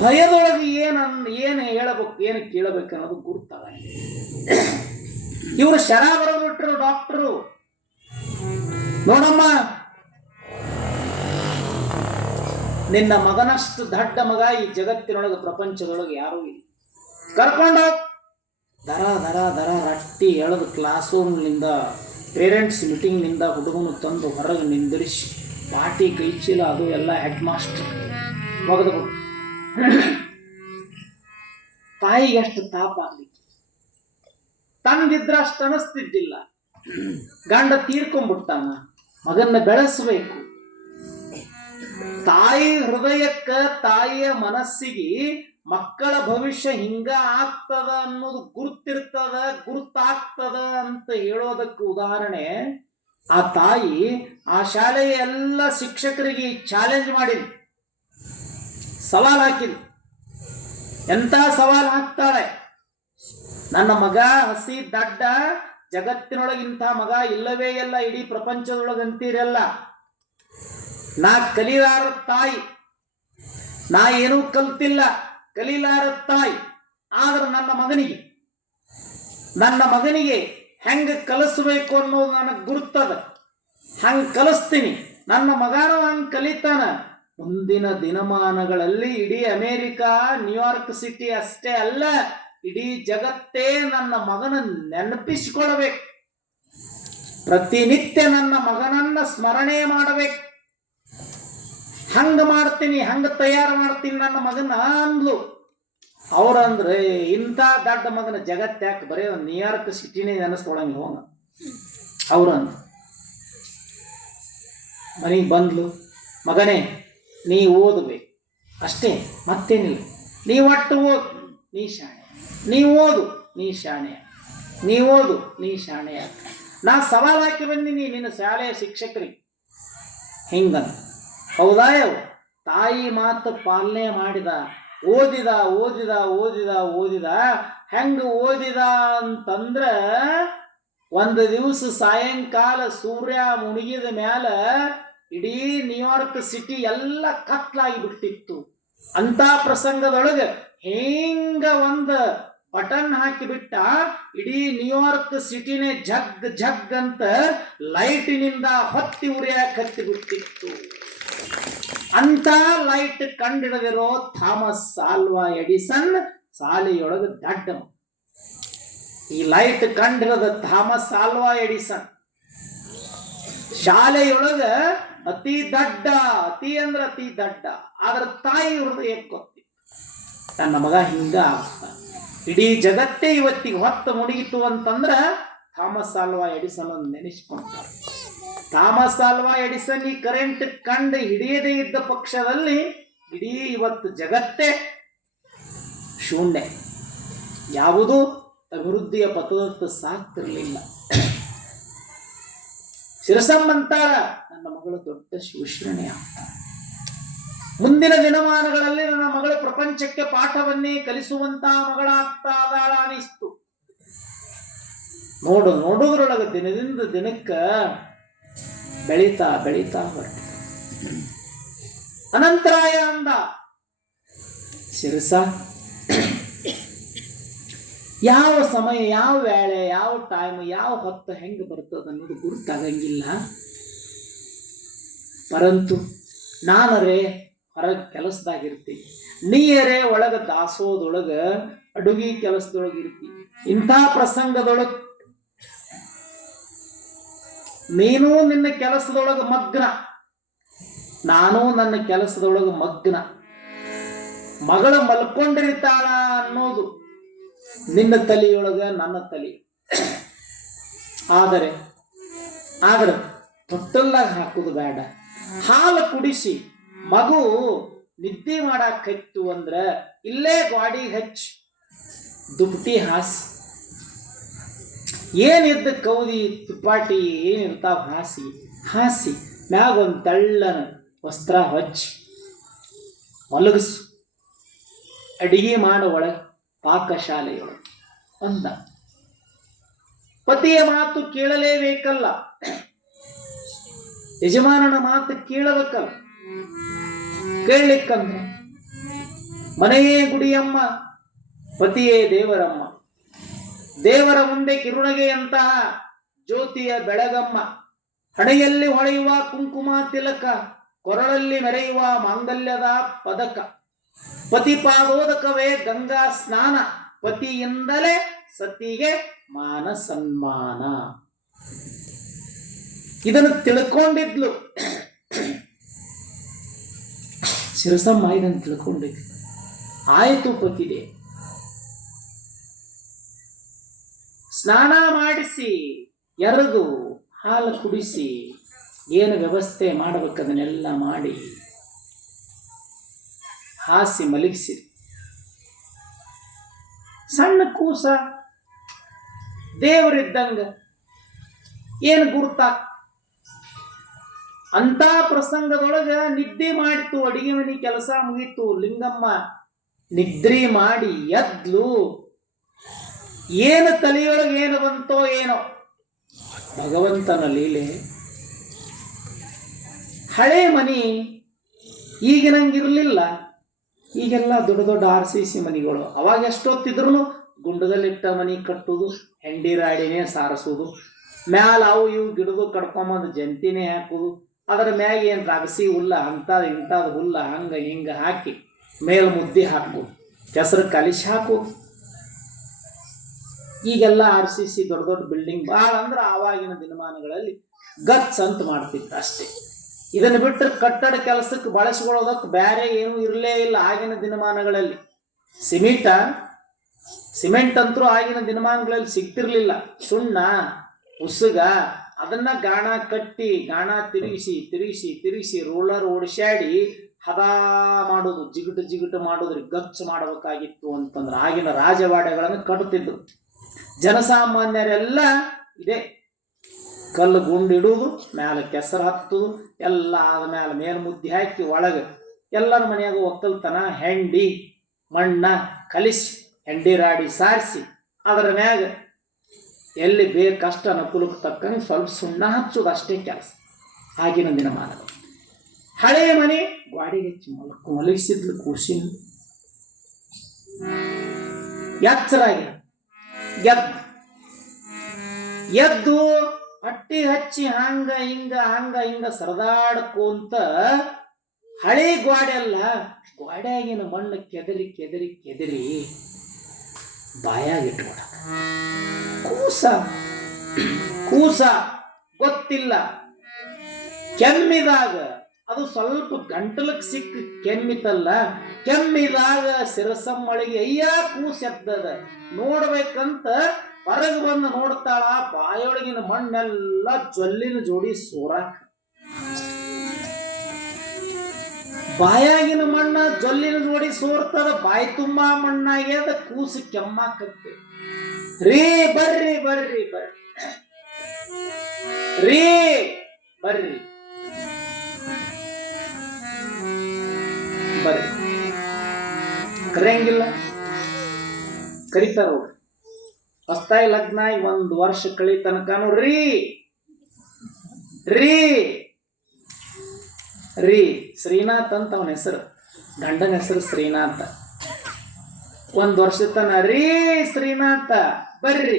ಭಯದೊಳಗೆ ಏನು ಹೇಳಬೇಕು, ಏನು ಕೇಳಬೇಕು ಅನ್ನೋದು ಗುರುತಾಗ. ಇವರು ಶರ ಬರೆದ್ಬಿಟ್ರು ಡಾಕ್ಟ್ರು. ನೋಡಮ್ಮ, ನಿನ್ನ ಮಗನಷ್ಟು ದಡ್ಡ ಮಗ ಈ ಜಗತ್ತಿನೊಳಗೆ ಪ್ರಪಂಚದೊಳಗೆ ಯಾರೂ ಇಲ್ಲ. ಕರ್ಕೊಂಡೋಗಿ ದರ ರಟ್ಟಿ ಎಳೆದು ಕ್ಲಾಸ್ ರೂಮ್ನಿಂದ ಪೇರೆಂಟ್ಸ್ ಮೀಟಿಂಗ್ನಿಂದ ಹುಡುಗನು ತಂದು ಹೊರಗೆ ನಿಂದಿರಿಸಿ ಪಾಟಿ ಕೈಚೀಲ ಅದು ಎಲ್ಲ ಹೆಡ್ ಮಾಸ್ಟರ್ ಒಗೆದು ತಾಯಿಗೆ ಅಷ್ಟು ತಾಪ ಆಗ್ಲಿಕ್ಕೆ ತಂದಿದ್ರ ಅಷ್ಟು ಅನಿಸ್ತಿದ್ದಿಲ್ಲ. ಗಂಡ ತೀರ್ಕೊಂಡ್ಬಿಡ್ತಾನ, ಮಗನ್ನ ಬೆಳೆಸಬೇಕು. ತಾಯಿ ಹೃದಯಕ್ಕ, ತಾಯಿಯ ಮನಸ್ಸಿಗೆ ಮಕ್ಕಳ ಭವಿಷ್ಯ ಹಿಂಗ ಆಗ್ತದ ಅನ್ನೋದು ಗುರ್ತಾಗ್ತದ ಅಂತ ಹೇಳೋದಕ್ಕೆ ಉದಾಹರಣೆ, ಆ ತಾಯಿ ಆ ಶಾಲೆಯ ಎಲ್ಲ ಶಿಕ್ಷಕರಿಗೆ ಚಾಲೆಂಜ್ ಮಾಡಿದ್, ಸವಾಲ್ ಹಾಕಿದ್. ಎಂತ ಸವಾಲ್ ಹಾಕ್ತಾಳೆ, ನನ್ನ ಮಗ ಹಸಿ ದಡ್ಡ, ಜಗತ್ತಿನೊಳಗಿಂತ ಮಗ ಇಲ್ಲವೇ ಇಲ್ಲ, ಇಡೀ ಪ್ರಪಂಚದೊಳಗಂತೀರಲ್ಲ. ನಾ ಕಲಿಲಾರ ತಾಯಿ, ನಾ ಏನೂ ಕಲ್ತಿಲ್ಲ, ಕಲಿಲಾರ ತಾಯಿ. ಆದ್ರೆ ನನ್ನ ಮಗನಿಗೆ ಹೆಂಗ ಕಲಿಸ್ಬೇಕು ಅನ್ನೋದು ನನಗೆ ಗುರ್ತದ, ಹಂಗ ಕಲಿಸ್ತೀನಿ. ನನ್ನ ಮಗನೂ ಹಂಗ ಕಲಿತಾನ. ಮುಂದಿನ ದಿನಮಾನಗಳಲ್ಲಿ ಇಡೀ ಅಮೇರಿಕಾ, ನ್ಯೂಯಾರ್ಕ್ ಸಿಟಿ ಅಷ್ಟೇ ಅಲ್ಲ, ಇಡೀ ಜಗತ್ತೇ ನನ್ನ ಮಗನ ನೆನಪಿಸಿಕೊಳ್ಬೇಕು. ಪ್ರತಿನಿತ್ಯ ನನ್ನ ಮಗನನ್ನ ಸ್ಮರಣೆ ಮಾಡಬೇಕು. ಹಂಗ ಮಾಡ್ತೀನಿ, ಹಂಗ ತಯಾರು ಮಾಡ್ತೀನಿ ನನ್ನ ಮಗನ ಅಂದ್ಲು. ಅವ್ರಂದ್ರೆ ಇಂಥ ದೊಡ್ಡ ಮಗನ ಜಗತ್ತ್ಯಾಕೆ ಬರೀ ನ್ಯೂಯಾರ್ಕ್ ಸಿಟಿನೇ ನೆನೆಸ್ಕೊಳಂಗಿಲ್ಲ ಹೋಗ. ಅವ್ರಂದ್ರು ಮನೆಗೆ ಬಂದ್ಲು, ಮಗನೇ ನೀ ಓದಬೇಕು ಅಷ್ಟೇ, ಮತ್ತೇನಿಲ್ಲ. ನೀ ಒಟ್ಟು ಓದು, ನೀ ಶಾಣೆ. ನೀ ಓದು, ನೀ ಶಾಣೆ. ನೀ ಓದು, ನೀ ಶಾಣೆ. ನಾ ಸವಾಲು ಹಾಕಿ ಬಂದೀನಿ ನಿನ್ನ ಶಾಲೆಯ ಶಿಕ್ಷಕರಿಗೆ ಹಿಂಗಂತ. ಹೌದಾ? ತಾಯಿ ಮಾತು ಪಾಲನೆ ಮಾಡಿದ, ಓದಿದ ಓದಿದ ಓದಿದ ಓದಿದ. ಹೆಂಗ ಓದಿದ ಅಂತಂದ್ರ, ಒಂದು ದಿವಸ ಸಾಯಂಕಾಲ ಸೂರ್ಯ ಮುಳುಗಿದ ಮ್ಯಾಲ ಇಡೀ ನ್ಯೂಯಾರ್ಕ್ ಸಿಟಿ ಎಲ್ಲ ಕತ್ಲಾಗಿ ಬಿಟ್ಟಿತ್ತು. ಅಂತ ಪ್ರಸಂಗದೊಳಗೆ ಹಿಂಗ ಒಂದು ಬಟನ್ ಹಾಕಿಬಿಟ್ಟ, ಇಡೀ ನ್ಯೂಯಾರ್ಕ್ ಸಿಟಿನೇ ಜಗ್ ಜಗ್ ಅಂತ ಲೈಟಿನಿಂದ ಹೊತ್ತಿ ಉರಿಯಾಕ ಹತ್ತಿ ಬಿಟ್ಟಿತ್ತು. ಅಂತ ಲೈಟ್ ಕಂಡಿಡದಿರೋ ಥಾಮಸ್ ಆಲ್ವಾ ಎಡಿಸನ್ ಶಾಲೆಯೊಳಗೆ ದಡ್ಡ. ಈ ಲೈಟ್ ಕಂಡಿರೋದ ಥಾಮಸ್ ಆಲ್ವಾ ಎಡಿಸನ್ ಶಾಲೆಯೊಳಗ ಅತಿ ದಡ್ಡ, ಅತಿ ಅಂದ್ರೆ ಅತಿ ದಡ್ಡ. ಆದ್ರ ತಾಯಿ ಹೃದಯಕ್ಕೆ ಗೊತ್ತಿತ್ತು, ನನ್ನ ಮಗ ಹಿಂಗ ಆಗ್ತಾನೆ. ಇಡೀ ಜಗತ್ತೇ ಇವತ್ತಿಗೆ ಹೊತ್ತು ಮುಳುಗಿತು ಅಂತಂದ್ರ ಥಾಮಸ್ ಆಲ್ವಾ ಎಡಿಸನ್ ಒಂದು ನೆನೆಸ್ಕೊಂತಾರೆ. ಥಾಮಸ್ ಆಲ್ವಾ ಎಡಿಸನ್ ಈ ಕರೆಂಟ್ ಕಂಡು ಹಿಡಿಯದೇ ಇದ್ದ ಪಕ್ಷದಲ್ಲಿ ಇಡೀ ಇವತ್ತು ಜಗತ್ತೇ ಶೂನ್ಯ, ಯಾವುದೂ ಅಭಿವೃದ್ಧಿಯ ಪಥದತ್ತ ಸಾಕ್ತಿರ್ಲಿಲ್ಲ. ಶಿರಸಮ್ಮಂತಾರ, ನನ್ನ ಮಗಳು ದೊಡ್ಡ ಶಿವಶ್ರೇಣಿ ಆಗ್ತಾಳೆ. ಮುಂದಿನ ದಿನಮಾನಗಳಲ್ಲಿ ನನ್ನ ಮಗಳು ಪ್ರಪಂಚಕ್ಕೆ ಪಾಠವನ್ನೇ ಕಲಿಸುವಂತ ಮಗಳಾಗ್ತಾ ಅದಾಳ ಅನಿಸ್ತು. ನೋಡುವುದ್ರೊಳಗೆ ದಿನದಿಂದ ದಿನಕ್ಕ ಬೆಳೀತಾ ಬೆಳೀತಾ ಹೊರಟ. ಅನಂತರಾಯ ಅಂದ, ಶಿರಸ ಯಾವ ಸಮಯ, ಯಾವ ವೇಳೆ, ಯಾವ ಟೈಮ್, ಯಾವ ಹೊತ್ತು ಹೆಂಗೆ ಬರ್ತದ ಅನ್ನೋದು ಗುರುತಾಗಂಗಿಲ್ಲ. ಪರಂತು ನಾನರೇ ಹೊರಗೆ ಕೆಲಸದಾಗಿರ್ತೀನಿ, ನೀಯರೇ ಒಳಗೆ ದಾಸೋದೊಳಗೆ ಅಡುಗೆ ಕೆಲಸದೊಳಗಿರ್ತೀನಿ. ಇಂಥ ಪ್ರಸಂಗದೊಳಗೆ ನೀನು ನಿನ್ನ ಕೆಲಸದೊಳಗೆ ಮಗ್ನ, ನಾನು ನನ್ನ ಕೆಲಸದೊಳಗೆ ಮಗ್ನ. ಮಗಳ ಮಲ್ಕೊಂಡಿರ್ತಾಳ ಅನ್ನೋದು ನಿನ್ನ ತಲೆಯೊಳಗ, ನನ್ನ ತಲೆ. ಆದರೆ ತೊಟ್ಟಲ್ಲಾಗ ಹಾಕುದು ಬೇಡ. ಹಾಲು ಕುಡಿಸಿ ಮಗು ನಿದ್ದೆ ಮಾಡಾಕ ಹತ್ತು ಅಂದ್ರ ಇಲ್ಲೇ ಗಾಡಿಗೆ ಹಚ್ಚಿ ದುಪ್ಪಟಿ ಹಾಸಿ, ಏನಿದ್ದ ಕೌದಿ ತುಪ್ಪಾಟಿ ಏನಿರ್ತಾವ ಹಾಸಿ ಮ್ಯಾಗ ಒಂದು ತಳ್ಳನ ವಸ್ತ್ರ ಹಚ್ಚಿ ಮಲಗಿಸು. ಅಡಿಗೆ ಮಾಡೋ ಒಳಗೆ ಪಾಕಶಾಲೆಯೊಳಗೆ ಅಂದ. ಪತಿಯ ಮಾತು ಕೇಳಲೇಬೇಕಲ್ಲ, ಯಜಮಾನನ ಮಾತು ಕೇಳಬೇಕಲ್ಲ. ಕೇಳಲಿಕ್ಕಂದ್ರೆ ಮನೆಯೇ ಗುಡಿಯಮ್ಮ, ಪತಿಯೇ ದೇವರಮ್ಮ. ದೇವರ ಮುಂದೆ ಕಿರುಣಗೆಯಂತಹ ಜ್ಯೋತಿಯ ಬೆಳಗಮ್ಮ. ಹಣೆಯಲ್ಲಿ ಹೊಳೆಯುವ ಕುಂಕುಮ ತಿಲಕ, ಕೊರಳಲ್ಲಿ ಮೆರೆಯುವ ಮಾಂಗಲ್ಯದ ಪದಕ. ಪತಿಪಾದೋದಕವೇ ಗಂಗಾ ಸ್ನಾನ, ಪತಿಯಿಂದಲೇ ಸತಿಗೆ ಮಾನ ಸನ್ಮಾನ. ಇದನ್ನು ತಿಳ್ಕೊಂಡಿದ್ಲು ಶಿರಸಮ್ಮ ಇದನ್ನು ತಿಳ್ಕೊಂಡಿದ್ದೆ. ಆಯಿತು ಪತಿದೆ, ಸ್ನಾನ ಮಾಡಿಸಿ ಎರೆದು ಹಾಲು ಕುಡಿಸಿ ಏನು ವ್ಯವಸ್ಥೆ ಮಾಡಬೇಕು ಅದನ್ನೆಲ್ಲ ಮಾಡಿ ಹಾಸಿ ಮಲಗಿಸಿ. ಸಣ್ಣ ಕೂಸ ದೇವರಿದ್ದಂಗ ಏನು ಗುರ್ತ ಅಂತ ಪ್ರಸಂಗದೊಳಗ ನಿದ್ದೆ ಮಾಡಿತು. ಅಡಿಗೆ ಮನೆ ಕೆಲಸ ಮುಗೀತು. ಲಿಂಗಮ್ಮ ನಿದ್ರೆ ಮಾಡಿ ಎದ್ಲು. ಏನು ತಲೆಯೊಳಗೆ ಏನು ಬಂತೋ ಏನೋ, ಭಗವಂತನ ಲೀಲೆ. ಹಳೆ ಮನಿ ಈಗಿನಂಗಿರಲಿಲ್ಲ. ಈಗೆಲ್ಲ ದೊಡ್ಡ ದೊಡ್ಡ RCC ಮನಿಗಳು. ಅವಾಗ ಎಷ್ಟೊತ್ತಿದ್ರು ಗುಂಡದಲ್ಲಿಟ್ಟ ಮನಿ ಕಟ್ಟುವುದು, ಹೆಂಡಿ ರಾಡಿನೇ ಸಾರಿಸೋದು, ಮ್ಯಾಲ ಅವು ಇವು ಗಿಡದು ಕಡ್ಕೊಂಬಂದು ಜಂತಿನೇ ಹಾಕೋದು, ಅದರ ಮ್ಯಾಗ ಏನು ರಗಸಿ ಹುಲ್ಲ ಅಂಥದ್ದು ಇಂಥದ್ದು ಹುಲ್ಲ ಹಂಗೆ ಹಿಂಗೆ ಹಾಕಿ ಮೇಲ್ ಮುದ್ದೆ ಹಾಕೋದು, ಕೆಸರು ಕಲಿಸಿ ಹಾಕೋದು. ಈಗೆಲ್ಲ RCC ದೊಡ್ಡ ದೊಡ್ಡ ಬಿಲ್ಡಿಂಗ್ ಭಾಳ ಅಂದ್ರೆ ಆವಾಗಿನ ದಿನಮಾನಗಳಲ್ಲಿ ಗಚ್ ಅಂತ ಮಾಡ್ತಿತ್ತು ಅಷ್ಟೇ. ಇದನ್ನು ಬಿಟ್ಟರೆ ಕಟ್ಟಡ ಕೆಲಸಕ್ಕೆ ಬಳಸ್ಕೊಳ್ಳೋದಕ್ಕೆ ಬೇರೆ ಏನೂ ಇರಲೇ ಇಲ್ಲ ಆಗಿನ ದಿನಮಾನಗಳಲ್ಲಿ. ಸಿಮೆಂಟ್ ಅಂತರೂ ಆಗಿನ ದಿನಮಾನಗಳಲ್ಲಿ ಸಿಗ್ತಿರ್ಲಿಲ್ಲ. ಸುಣ್ಣ ಉಸುಗ ಅದನ್ನ ಗಾಣ ಕಟ್ಟಿ ಗಾಣ ತಿರುಗಿಸಿ ರೋಲರ್ ಓಡಿಸ್ಯಾಡಿ ಹದ ಮಾಡೋದು, ಜಿಗುಟು ಮಾಡೋದ್ರಿ ಗಚ್ಚು ಮಾಡಬೇಕಾಗಿತ್ತು ಅಂತಂದ್ರೆ ಆಗಿನ ರಾಜವಾಡೆಗಳನ್ನು ಕಟ್ಟುತ್ತಿದ್ರು. ಜನಸಾಮಾನ್ಯರೆಲ್ಲ ಇದೆ ಕಲ್ಲು ಗುಂಡಿಡುವುದು, ಮ್ಯಾಲೆ ಕೆಸರು ಹತ್ತುದು, ಎಲ್ಲ ಆದ ಮೇಲೆ ಮುದ್ದೆ ಹಾಕಿ ಒಳಗೆ ಎಲ್ಲರ ಮನೆಯಾಗ ಒಕ್ಕಲ್ತನ ಹೆಂಡಿ ಮಣ್ಣ ಕಲಿಸಿ ಹೆಂಡಿ ರಾಡಿ ಸಾರಿಸಿ ಅದರ ಮ್ಯಾಗ ಎಲ್ಲಿ ಬೇಕಷ್ಟ ಅನುಕೂಲಕ್ಕೆ ತಕ್ಕಂಗೆ ಸ್ವಲ್ಪ ಸುಣ್ಣ ಹಚ್ಚೋದು ಅಷ್ಟೇ ಕೆಲಸ ಆಗಿನ ದಿನಮಾನಗಳು. ಹಳೆಯ ಮನೆ ಗಾಡಿಗೆ ಹೆಚ್ಚಿ ಮಲಗಿಸಿದ್ಲು ಕೂಸಿನ. ಎಚ್ಚರಾಗಿ ಎದ್ದು ಹಟ್ಟಿ ಹಚ್ಚಿ ಹಂಗ ಹಿಂಗ ಸರದಾಡ್ಕೊಂತ ಹಳೆ ಗೋಡೆಲ್ಲ ಗೋಡೆಯಾಗಿನ ಮಣ್ಣು ಕೆದರಿ ಬಾಯಾಗಿಟ್ಕೊಡ. ಕೂಸ ಗೊತ್ತಿಲ್ಲ. ಕೆಮ್ಮಿದಾಗ ಅದು ಸ್ವಲ್ಪ ಗಂಟಲಕ್ಕೆ ಸಿಕ್ಕ ಕೆಮ್ಮಿತಲ್ಲ, ಕೆಮ್ಮಿದಾಗ ಸಿರಸಮ್ಮಳಿಗೆ ಅಯ್ಯ ಕೂಸ ಎದ್ದದ ನೋಡ್ಬೇಕಂತ ಹೊರಗೆ ಬಂದು ನೋಡ್ತಾಳ. ಬಾಯೊಳಗಿನ ಮಣ್ಣೆಲ್ಲ ಜೊಲ್ಲಿನ ಜೋಡಿ ಸೋರಾಕ. ಬಾಯಾಗಿನ ಮಣ್ಣ ಜೊಲ್ಲಿನ ಜೋಡಿ ಸೋರ್ತದ, ಬಾಯಿ ತುಂಬಾ ಮಣ್ಣಾಗ್ಯದ, ಕೂಸು ಕೆಮ್ಮಾಕತ್ತೆ. ರೀ ಬರ್ರಿ ಕರೆಯಂಗಿಲ್ಲ, ಕರಿತಾರ. ಹೊಸ್ತಾಯಿ ಲಗ್ನ 1 ವರ್ಷ ಕಳಿ ತನಕನು ರೀ ಶ್ರೀನಾಥ್ ಅಂತ ಅವನ ಹೆಸರು, ಗಂಡನ ಹೆಸರು ಶ್ರೀನಾಥ. 1 ವರ್ಷ ತನ ರೀ ಶ್ರೀನಾಥ ಬರ್ರಿ